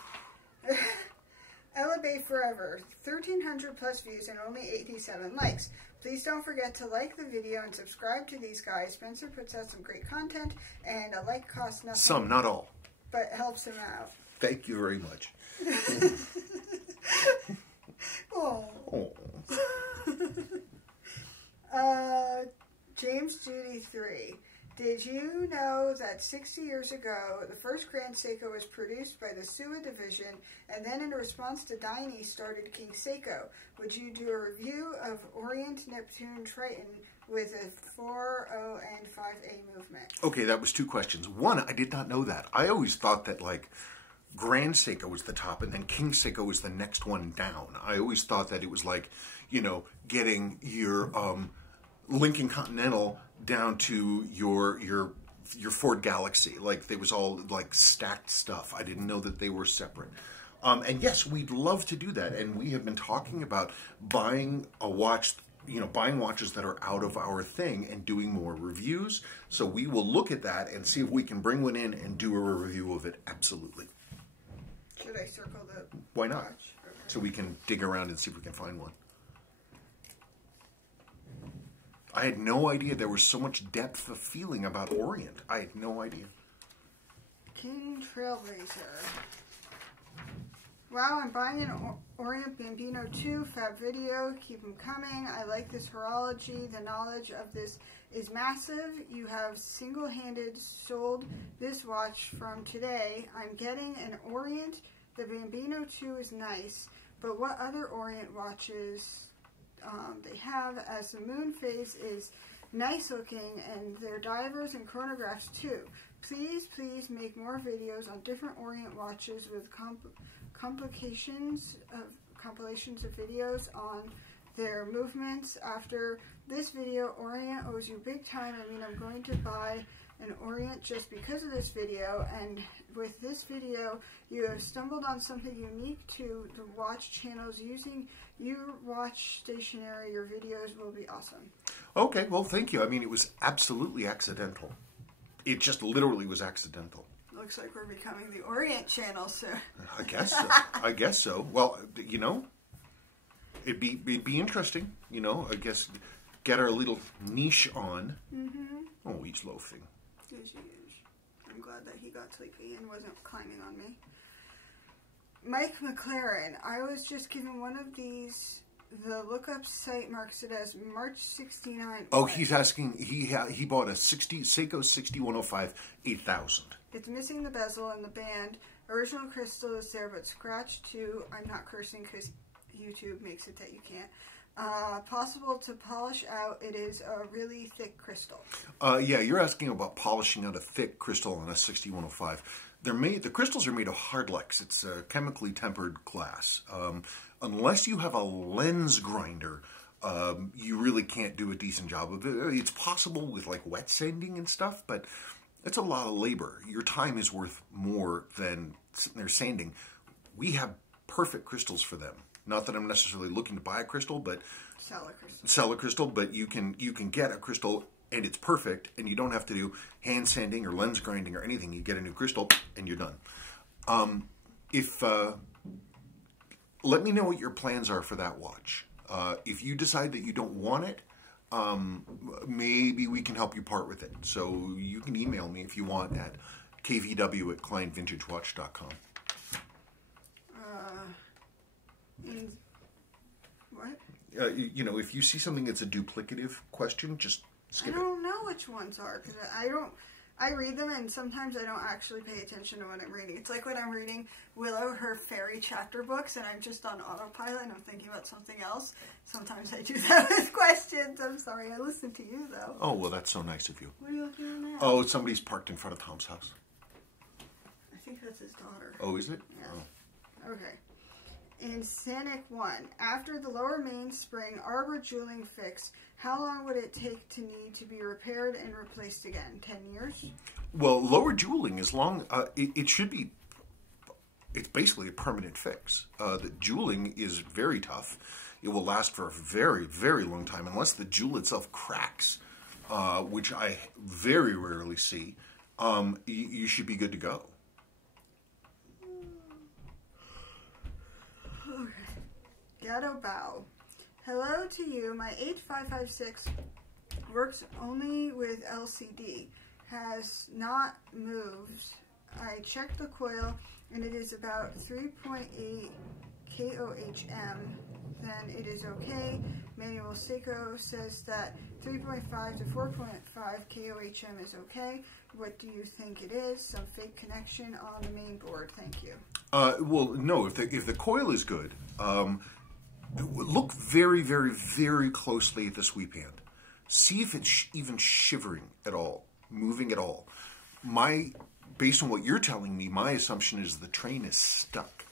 stay forever. 1,300 plus views and only 87 likes. Please don't forget to like the video and subscribe to these guys. Spencer puts out some great content, and a like costs nothing. Some, not all. But helps him out. Thank you very much. Oh. James Judy 3. Did you know that 60 years ago, the first Grand Seiko was produced by the Suwa division, and then in response to Daini started King Seiko? Would you do a review of Orient, Neptune, Triton with a 4.0 and 5A movement? Okay, that was two questions. One, I did not know that. I always thought that, like, Grand Seiko was the top, and then King Seiko was the next one down. I always thought that it was like, you know, getting your Lincoln Continental down to your Ford Galaxy. Like, they was all like stacked stuff. I didn't know that they were separate. And yes, we'd love to do that. And we have been talking about buying a watch, you know, buying watches that are out of our thing and doing more reviews. So we will look at that and see if we can bring one in and do a review of it. Absolutely. Should I circle the Why not? watch? Okay. So we can dig around and see if we can find one. I had no idea there was so much depth of feeling about Orient. I had no idea. King Trailblazer. Wow, I'm buying an Orient Bambino 2 Fab Video. Keep them coming. I like this horology. The knowledge of this is massive. You have single-handed sold this watch from today. I'm getting an Orient. The Bambino 2 is nice, but what other Orient watches they have, as the moon phase is nice looking, and their divers and chronographs too. Please make more videos on different Orient watches with compilations of videos on their movements. After this video, Orient owes you big time. I mean, I'm going to buy an Orient just because of this video, and with this video you have stumbled on something unique to the watch channels. Using your watch stationery, your videos will be awesome. Okay, well, thank you. I mean, it was absolutely accidental. It just literally was accidental. Looks like we're becoming the Orient channel soon. I guess so. I guess so. Well, you know, it'd be interesting, you know, I guess, get our little niche on. Oh, he's loafing. Yes, he is. I'm glad that he got sleepy and wasn't climbing on me. Mike McLaren, I was just given one of these. The lookup site marks it as March 69. Oh, he's asking, he bought a Seiko 6105 8000. It's missing the bezel and the band. Original crystal is there, but scratched too. I'm not cursing because YouTube makes it that you can't. Possible to polish out. It is a really thick crystal. Yeah, you're asking about polishing out a thick crystal on a 6105. The crystals are made of Hardlex. It's a chemically tempered glass. Unless you have a lens grinder, you really can't do a decent job of it. It's possible with like wet sanding and stuff, but it's a lot of labor. Your time is worth more than sitting there sanding. We have perfect crystals for them. Not that I'm necessarily looking to buy a crystal, but sell a crystal. But you can get a crystal and it's perfect, and you don't have to do hand sanding or lens grinding or anything. You get a new crystal and you're done. Let me know what your plans are for that watch. If you decide that you don't want it, maybe we can help you part with it. So you can email me if you want at kvw@clientvintagewatch.com. What? You know, if you see something that's a duplicative question, just skip it. I don't know which ones are, because I read them and sometimes I don't actually pay attention to what I'm reading. It's like when I'm reading Willow, her fairy chapter books, and I'm just on autopilot and I'm thinking about something else. Sometimes I do that with questions. I'm sorry, I listen to you though. Oh, well, that's so nice of you. What are you looking at now? Oh, somebody's parked in front of Tom's house. I think that's his daughter. Oh, is it? Yeah. Oh. Okay. In Sanic 1, after the lower mainspring arbor jeweling fix, how long would it take to need to be repaired and replaced again? 10 years? Well, lower jeweling, as long, it should be, it's basically a permanent fix. The jeweling is very tough. It will last for a very, very long time, unless the jewel itself cracks, which I very rarely see. You should be good to go. Okay. Ghetto Bow. Hello to you. My 8556 works only with LCD. Has not moved. I checked the coil and it is about 3.8 kOHM. Then it is okay. Manual Seiko says that 3.5 to 4.5 kOHM is okay. What do you think it is? Some fake connection on the main board. Thank you. Well, no. If the coil is good, look very, very, very closely at the sweep hand. See if it's even shivering at all, moving at all. Based on what you're telling me, my assumption is the train is stuck.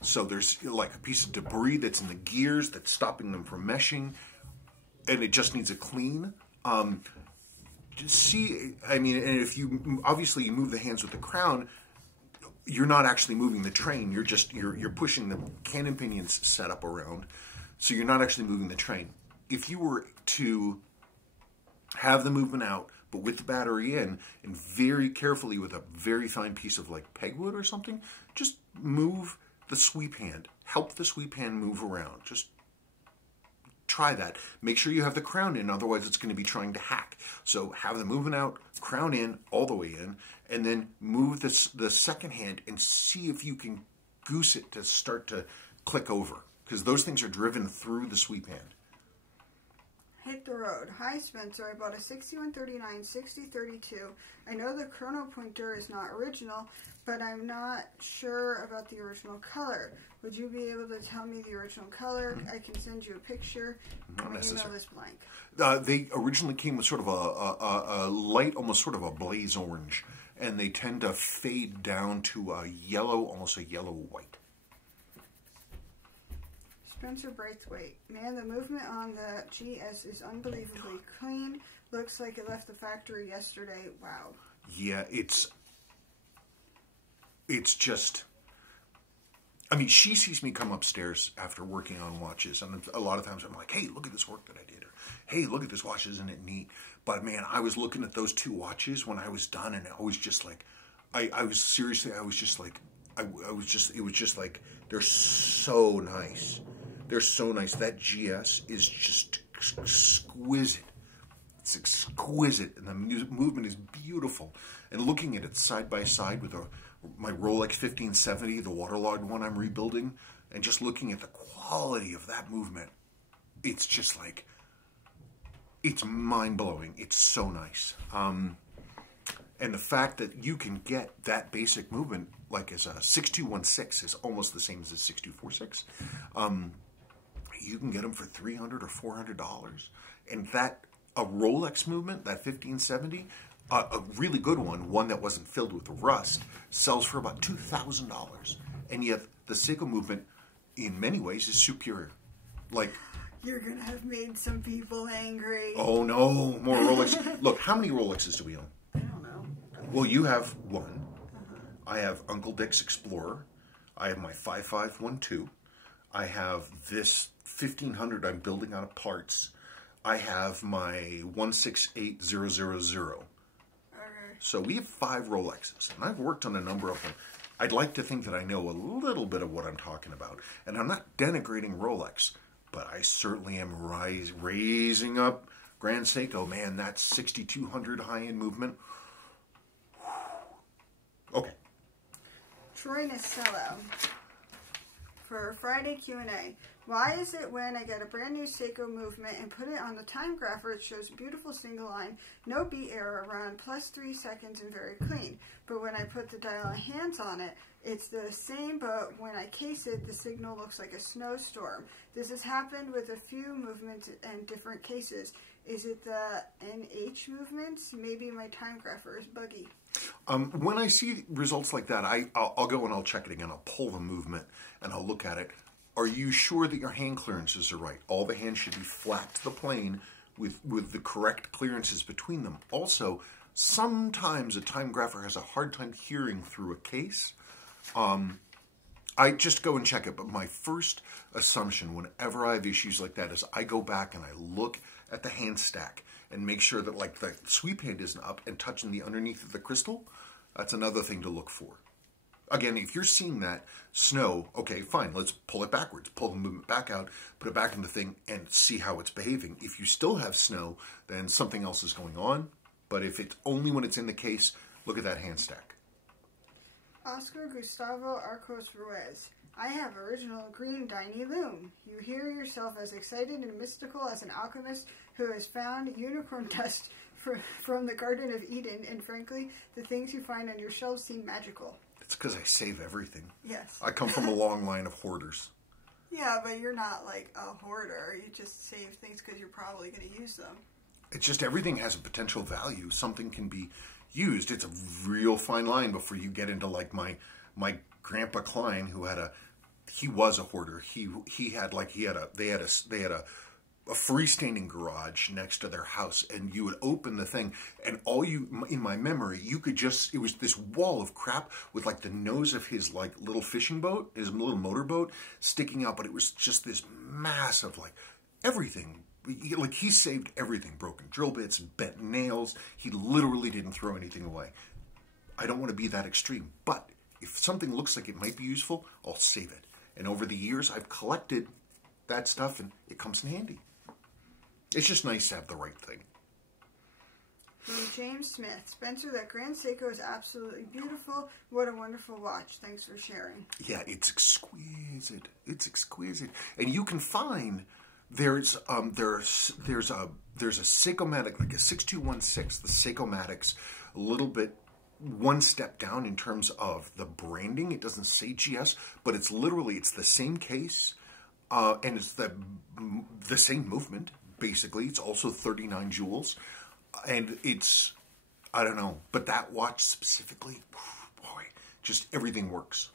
So there's like a piece of debris that's in the gears that's stopping them from meshing, and it just needs a clean. See, I mean, and if you obviously you move the hands with the crown, you're not actually moving the train. You're pushing the cannon pinions set up around, so you're not actually moving the train. If you were to have the movement out, but with the battery in, and very carefully with a very fine piece of like pegwood or something, just move the sweep hand. Help the sweep hand move around. Just try that. Make sure you have the crown in, otherwise it's going to be trying to hack. So have the movement out, crown in, all the way in, and then move the second hand and see if you can goose it to start to click over, because those things are driven through the sweep hand. Hit the road. Hi Spencer, I bought a 6139 6032. I know the chrono pointer is not original, but I'm not sure about the original color. Would you be able to tell me the original color? I can send you a picture. Not My necessary. email is blank. They originally came with sort of a light, almost sort of a blaze orange, and they tend to fade down to a yellow, almost a yellow-white. Spencer Braithwaite. Man, the movement on the GS is unbelievably clean. Looks like it left the factory yesterday. Wow. Yeah, it's just, I mean, she sees me come upstairs after working on watches, and a lot of times I'm like, hey, look at this work that I did, or hey, look at this watch, isn't it neat? But man, I was looking at those two watches when I was done, and I was just like, I was seriously, I was just like, it was just like, they're so nice. They're so nice. That GS is just exquisite. It's exquisite, and the movement is beautiful. And looking at it side by side with my Rolex 1570, the waterlogged one I'm rebuilding, and just looking at the quality of that movement, it's just like, it's mind-blowing. It's so nice. And the fact that you can get that basic movement, like as a 6216 is almost the same as a 6246. You can get them for $300 or $400. And that, a Rolex movement, that 1570, a really good one that wasn't filled with rust, sells for about $2,000. And yet the Seiko movement, in many ways, is superior. Like, You're going to have made some people angry. oh no, more Rolex. Look, how many Rolexes do we own? I don't know. Well, you have one. I have Uncle Dick's Explorer. I have my 5512. I have this 1500 I'm building out of parts. I have my 168000. Okay. So we have 5 Rolexes, and I've worked on a number of them. I'd like to think that I know a little bit of what I'm talking about. And I'm not denigrating Rolex, but I certainly am raising up Grand Seiko. Man, that 6200 high-end movement. Okay. Troy Nasello. For Friday Q&A. Why is it when I get a brand new Seiko movement and put it on the time grapher, it shows a beautiful single line, no beat error, around +3 seconds and very clean. But when I put the dial and hands on it, it's the same, but when I case it, the signal looks like a snowstorm. This has happened with a few movements and different cases. Is it the NH movements? Maybe my time grapher is buggy. When I see results like that, I'll go and I'll check it again. I'll pull the movement and I'll look at it. Are you sure that your hand clearances are right? All the hands should be flat to the plane with the correct clearances between them. Also, sometimes a time grapher has a hard time hearing through a case. I just go and check it, but my first assumption whenever I have issues like that is I go back and I look at the hand stack and make sure that like the sweep hand isn't up and touching the underneath of the crystal. That's another thing to look for. Again, if you're seeing that snow, okay, fine, let's pull it backwards. Pull the movement back out, put it back in the thing, and see how it's behaving. If you still have snow, then something else is going on. But if it's only when it's in the case, look at that hand stack. Oscar Gustavo Arcos Ruiz. I have original green Diny Loom. You hear yourself as excited and mystical as an alchemist who has found unicorn dust from the Garden of Eden, and frankly, the things you find on your shelves seem magical. It's because I save everything. Yes. I come from a long line of hoarders. Yeah, but you're not like a hoarder. You just save things because you're probably going to use them. It's just everything has a potential value. Something can be used. It's a real fine line before you get into like my grandpa Klein, who had he was a hoarder. They had a freestanding garage next to their house, and you would open the thing, and in my memory, you could just, it was this wall of crap with like the nose of his like little fishing boat, his little motorboat sticking out, but it was just this mass of like everything. Like he saved everything, broken drill bits, bent nails. He literally didn't throw anything away. I don't want to be that extreme, but if something looks like it might be useful, I'll save it. And over the years, I've collected that stuff, and it comes in handy. It's just nice to have the right thing. From James Smith. Spencer, that Grand Seiko is absolutely beautiful. What a wonderful watch. Thanks for sharing. Yeah, it's exquisite. It's exquisite. And you can find there's a Seikomatic, like a 6216, the Seikomatic's a little bit one step down in terms of the branding. It doesn't say GS, but it's literally, it's the same case, and it's the same movement, basically. It's also 39 jewels, and it's, I don't know, but that watch specifically, boy, just everything works.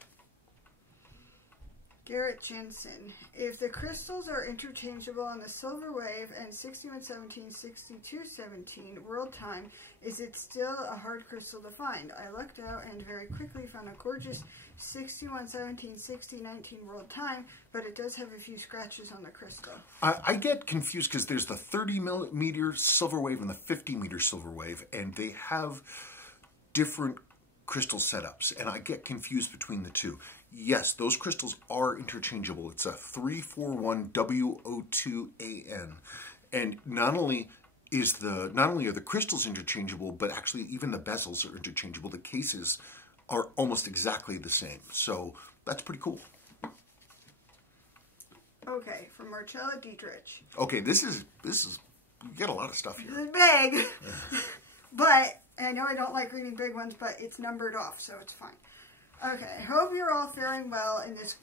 Garrett Jensen. If the crystals are interchangeable on the Silver Wave and 6117, 6217 world time, is it still a hard crystal to find? I lucked out and very quickly found a gorgeous 6117, 6019 world time, but it does have a few scratches on the crystal. I get confused because there's the 30 millimeter Silver Wave and the 50 meter Silver Wave, and they have different crystal setups, and I get confused between the two. Yes, those crystals are interchangeable. It's a 341WO2AN. And not only are the crystals interchangeable, but actually even the bezels are interchangeable. The cases are almost exactly the same. So that's pretty cool. Okay, from Marcella Dietrich. Okay, this is we got a lot of stuff here. This is big. But I know I don't like reading big ones, but it's numbered off, so it's fine. Okay, hope you're all faring well in this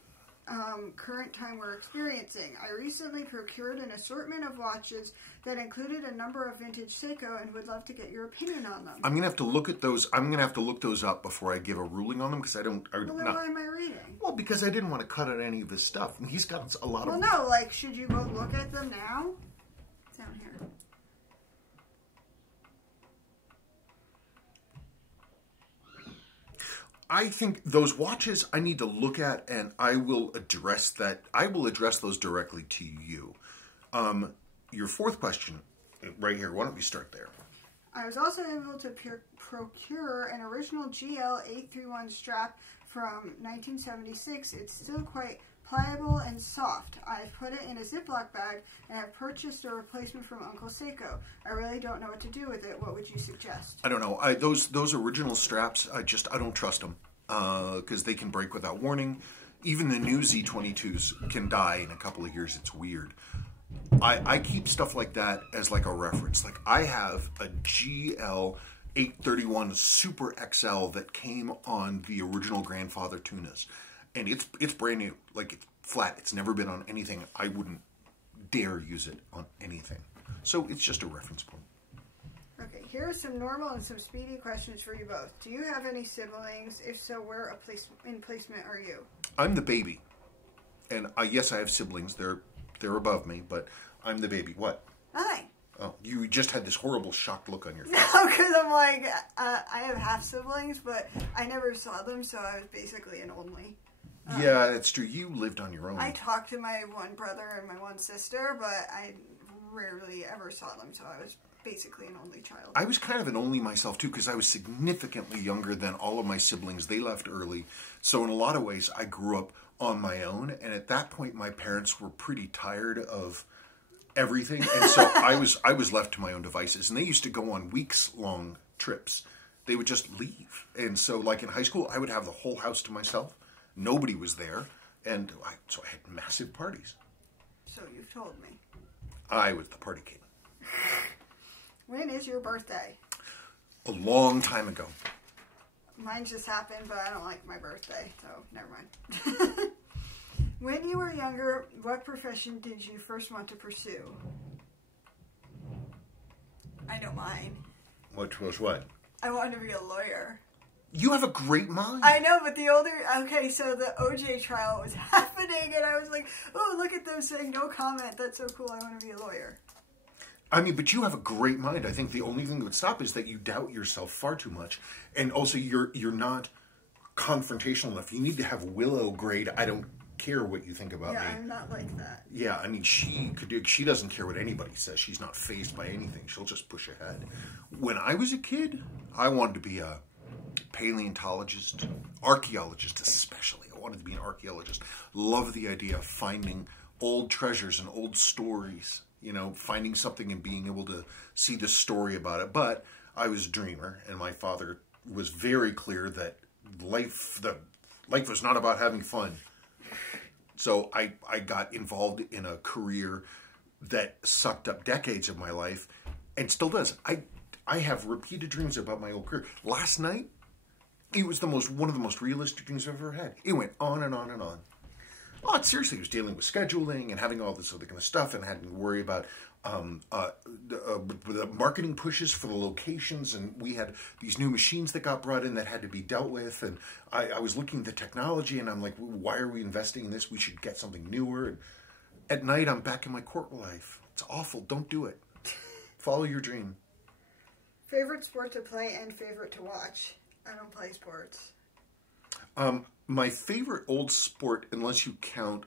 current time we're experiencing. I recently procured an assortment of watches that included a number of vintage Seiko and would love to get your opinion on them. I'm gonna have to look at those. I'm gonna have to look those up before I give a ruling on them because I don't. Well, then why am I reading? Well, because I didn't want to cut out any of his stuff. And he's got a lot of. Well, no, like, should you go look at them now? It's down here. I think those watches I need to look at, and I will address that. I will address those directly to you. Your fourth question, right here. Why don't we start there? I was also able to procure an original GL831 strap from 1976. It's still quite pliable and soft. I've put it in a Ziploc bag and have purchased a replacement from Uncle Seiko. I really don't know what to do with it. What would you suggest? I don't know. Those original straps, I don't trust them because they can break without warning. Even the new Z22s can die in a couple of years. It's weird. I keep stuff like that as like a reference. Like I have a GL831 Super XL that came on the original Grandfather tunas. And it's brand new, like it's flat. It's never been on anything. I wouldn't dare use it on anything. So it's just a reference point. Okay, here are some normal and some speedy questions for you both. Do you have any siblings? If so, where in placement are you? I'm the baby. And yes, I have siblings. They're above me, but I'm the baby. What? Nothing. Oh, you just had this horrible shocked look on your face. No, because I'm like, I have half siblings, but I never saw them, so I was basically an only. Yeah, that's true. You lived on your own. I talked to my one brother and my one sister, but I rarely ever saw them, so I was basically an only child. I was kind of an only myself too, because I was significantly younger than all of my siblings. They left early. So in a lot of ways, I grew up on my own. And at that point, my parents were pretty tired of everything. And so I was left to my own devices. And they used to go on weeks-long trips. They would just leave. And so like in high school, I would have the whole house to myself. Nobody was there. And so I had massive parties. So you've told me. I was the party king. When is your birthday? A long time ago. Mine just happened, but I don't like my birthday, so never mind. When you were younger, what profession did you first want to pursue? I know mine. Which was what? I wanted to be a lawyer. You have a great mind. I know, but the older... Okay, so the OJ trial was happening, and I was like, oh, look at them saying no comment. That's so cool. I want to be a lawyer. I mean, but you have a great mind. I think the only thing that would stop is that you doubt yourself far too much. And also, you're not confrontational enough. You need to have Willow grade, I don't care what you think about me. Yeah, I'm not like that. Yeah, I mean, she doesn't care what anybody says. She's not fazed by anything. She'll just push ahead. When I was a kid, I wanted to be a paleontologist, archaeologist especially. I wanted to be an archaeologist. Love the idea of finding old treasures and old stories. You know, finding something and being able to see the story about it. But I was a dreamer, and my father was very clear that life was not about having fun. So I got involved in a career that sucked up decades of my life, and still does. I have repeated dreams about my old career. Last night, it was one of the most realistic dreams I've ever had. It went on and on and on. Oh, seriously, it was dealing with scheduling and having all this other kind of stuff and having to worry about the marketing pushes for the locations. And we had these new machines that got brought in that had to be dealt with. And I was looking at the technology and I'm like, why are we investing in this? We should get something newer. And at night, I'm back in my corporate life. It's awful. Don't do it. Follow your dream. Favorite sport to play and favorite to watch? I don't play sports. My favorite old sport, unless you count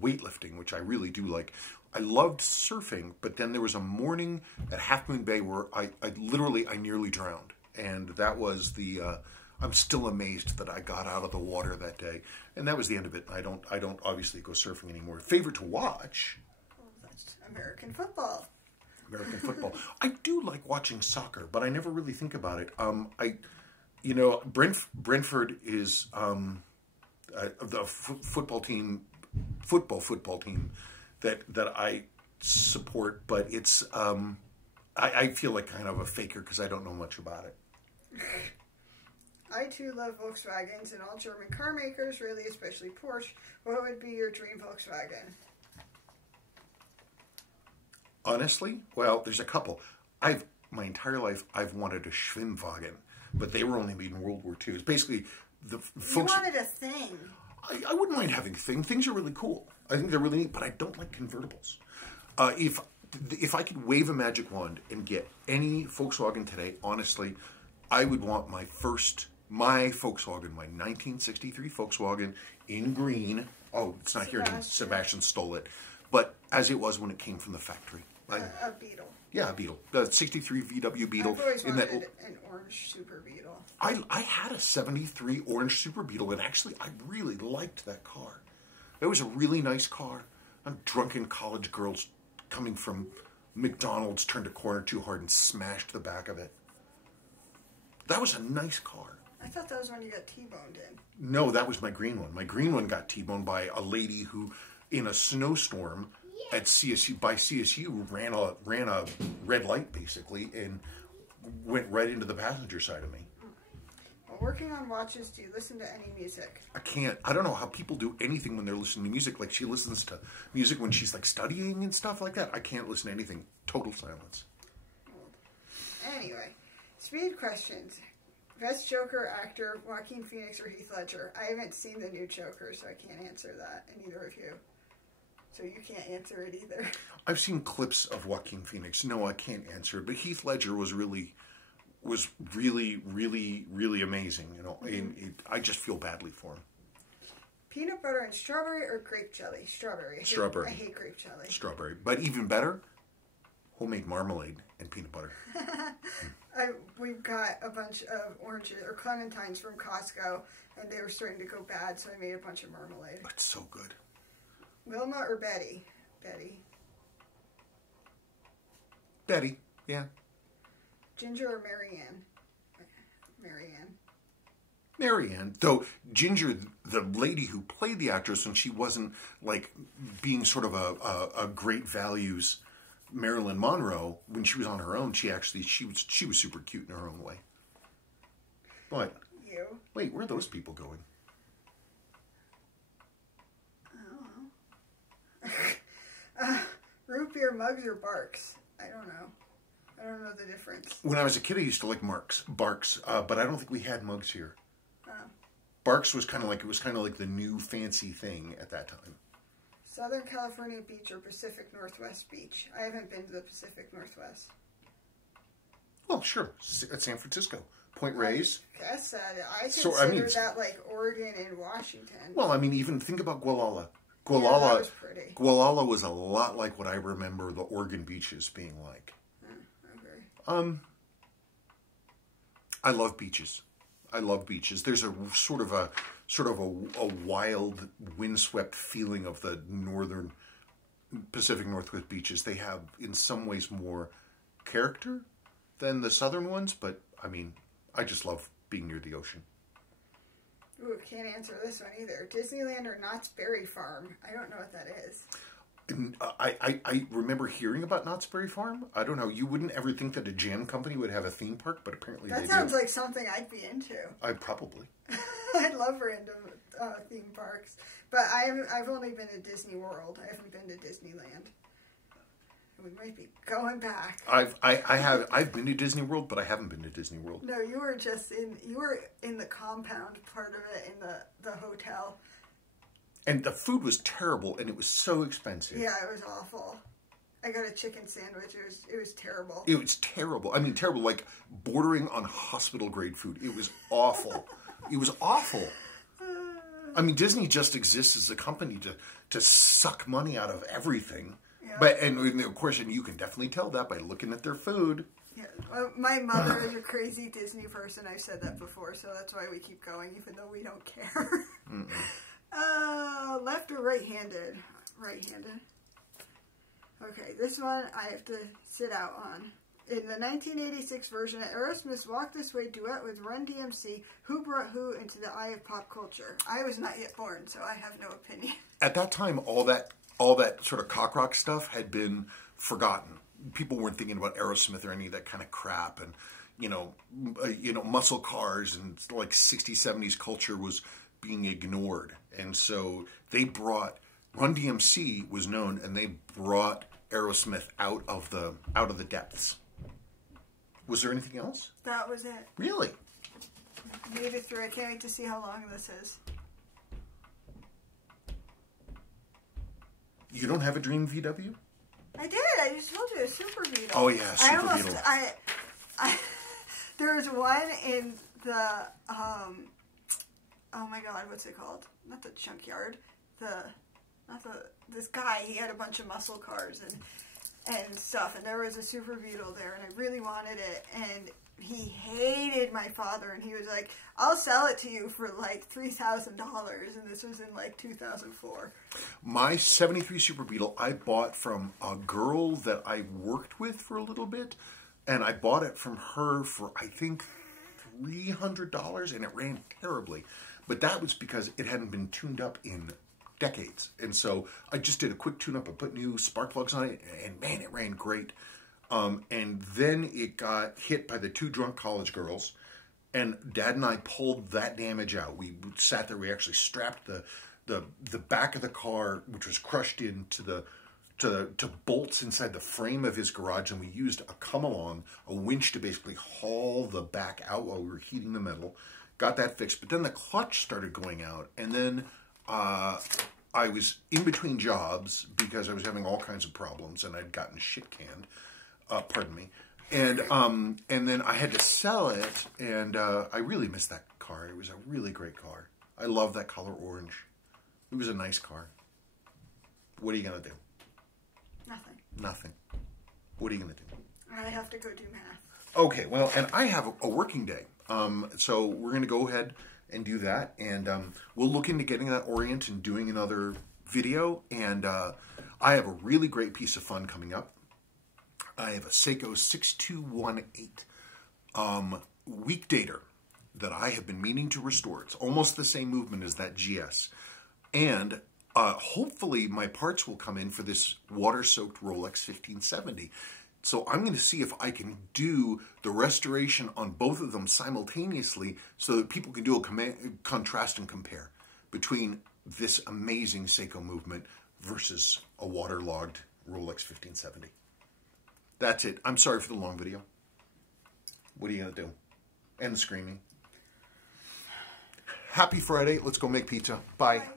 weightlifting, which I really do like, I loved surfing, but then there was a morning at Half Moon Bay where I nearly drowned. And that was I'm still amazed that I got out of the water that day. And that was the end of it. I don't obviously go surfing anymore. Favorite to watch? Oh, that's American football. American football. I do like watching soccer, but I never really think about it. Brentford is the football team that I support, but it's I feel like kind of a faker because I don't know much about it. I too love Volkswagens and all German car makers, really, especially Porsche. What would be your dream Volkswagen? Honestly, well, there's a couple. My entire life I've wanted a Schwimmwagen. But they were only made in World War II. It's basically the folks. You wanted a thing. I wouldn't mind having a thing. Things are really cool. I think they're really neat, but I don't like convertibles. If I could wave a magic wand and get any Volkswagen today, honestly, I would want my Volkswagen, my 1963 Volkswagen in green. Oh, it's not here anymore. Sebastian stole it. But as it was when it came from the factory. A Beetle. Yeah, a Beetle. The 63 VW Beetle. I've always wanted an orange Super Beetle. I had a 73 orange Super Beetle, and actually I really liked that car. It was a really nice car. Drunken college girls coming from McDonald's turned a corner too hard and smashed the back of it. That was a nice car. I thought that was when you got T-boned in. No, that was my green one. My green one got T-boned by a lady who, in a snowstorm, at CSU ran a red light basically and went right into the passenger side of me. While working on watches, do you listen to any music? I can't. I don't know how people do anything when they're listening to music. Like she listens to music when she's like studying and stuff like that. I can't listen to anything. Total silence. Anyway, speed questions. Best Joker actor, Joaquin Phoenix or Heath Ledger? I haven't seen the new Joker, so I can't answer that, and neither of you. So you can't answer it either. I've seen clips of Joaquin Phoenix. No, I can't answer it. But Heath Ledger was really, really amazing. You know, and I just feel badly for him. Peanut butter and strawberry or grape jelly? Strawberry. Strawberry. I hate grape jelly. Strawberry. But even better, homemade marmalade and peanut butter. We've got a bunch of oranges or clementines from Costco, and they were starting to go bad, so I made a bunch of marmalade. It's so good. Wilma or Betty? Betty. Betty, yeah. Ginger or Marianne? Marianne. Marianne, though Ginger, the lady who played the actress, and she wasn't like being sort of a great values Marilyn Monroe when she was on her own. She was super cute in her own way. But You. wait, where are those people going? Root beer mugs or barks? I don't know. I don't know the difference. When I was a kid, I used to like Barks, but I don't think we had mugs here. Oh. Barks was kind of like the new fancy thing at that time. Southern California beach or Pacific Northwest beach? I haven't been to the Pacific Northwest. Well, sure, at San Francisco, Point Reyes. I guess I consider that like Oregon and Washington. Well, I mean, even think about Gualala. Yeah, that was pretty. Gualala was a lot like what I remember the Oregon beaches being like. Okay. I love beaches. I love beaches. There's a sort of a wild, windswept feeling of the northern Pacific Northwest beaches. They have, in some ways, more character than the southern ones, but I mean, I just love being near the ocean. Ooh, can't answer this one either. Disneyland or Knott's Berry Farm? I don't know what that is. And, I remember hearing about Knott's Berry Farm. I don't know. You wouldn't ever think that a jam company would have a theme park, but apparently they do. That sounds like something I'd be into. I probably. I love random theme parks, but I've only been to Disney World. I haven't been to Disneyland. We might be going back. I've been to Disney World, but I haven't been to Disney World. No, you were in the compound part of it in the hotel. And the food was terrible, and it was so expensive. Yeah, it was awful. I got a chicken sandwich. It was terrible. It was terrible. I mean, terrible, like bordering on hospital grade food. It was awful. It was awful. I mean, Disney just exists as a company to suck money out of everything. Yeah. But and of course, and you can definitely tell that by looking at their food. Yeah, my mother is a crazy Disney person. I've said that before, so that's why we keep going, even though we don't care. Left or right-handed? Right-handed. Okay, this one I have to sit out on. In the 1986 version of Aerosmith's Walk This Way duet with Run DMC, who brought who into the eye of pop culture? I was not yet born, so I have no opinion. At that time, all that sort of cock rock stuff had been forgotten. People weren't thinking about Aerosmith or any of that kind of crap, and muscle cars and like 60s, 70s culture was being ignored. And so they brought, Run DMC was known, and they brought Aerosmith out of the depths. Was there anything else? That was it. Really? Made it through. I can't wait to see how long this is. You don't have a Dream VW? I did. I just told you, a Super Beetle. Oh yeah, Super Beetle. There was one in the oh my god, what's it called? Not the junkyard. This guy, he had a bunch of muscle cars and stuff, and there was a Super Beetle there, and I really wanted it, and he hated my father, and he was like, I'll sell it to you for like $3,000, and this was in like 2004. My 73 Super Beetle I bought from a girl that I worked with for a little bit, and I bought it from her for, I think, $300, and it ran terribly. But that was because it hadn't been tuned up in decades. And so I just did a quick tune-up. I put new spark plugs on it, and man, it ran great. And then it got hit by the two drunk college girls, and Dad and I pulled that damage out. We sat there. We actually strapped the back of the car, which was crushed into to bolts inside the frame of his garage, and we used a come-along, a winch to basically haul the back out while we were heating the metal. Got that fixed, but then the clutch started going out, and then I was in between jobs because I was having all kinds of problems, and I'd gotten shit canned. Pardon me. And then I had to sell it, and I really missed that car. It was a really great car. I love that color orange. It was a nice car. What are you going to do? Nothing. Nothing. What are you going to do? I have to go do math. Okay, well, and I have a working day. So we're going to go ahead and do that. And we'll look into getting that Orient and doing another video. And I have a really great piece of fun coming up. I have a Seiko 6218 weak dater that I have been meaning to restore. It's almost the same movement as that GS. And hopefully my parts will come in for this water-soaked Rolex 1570. So I'm going to see if I can do the restoration on both of them simultaneously so that people can do a contrast and compare between this amazing Seiko movement versus a waterlogged Rolex 1570. That's it. I'm sorry for the long video. What are you going to do? And the screaming. Happy Friday. Let's go make pizza. Bye. Bye.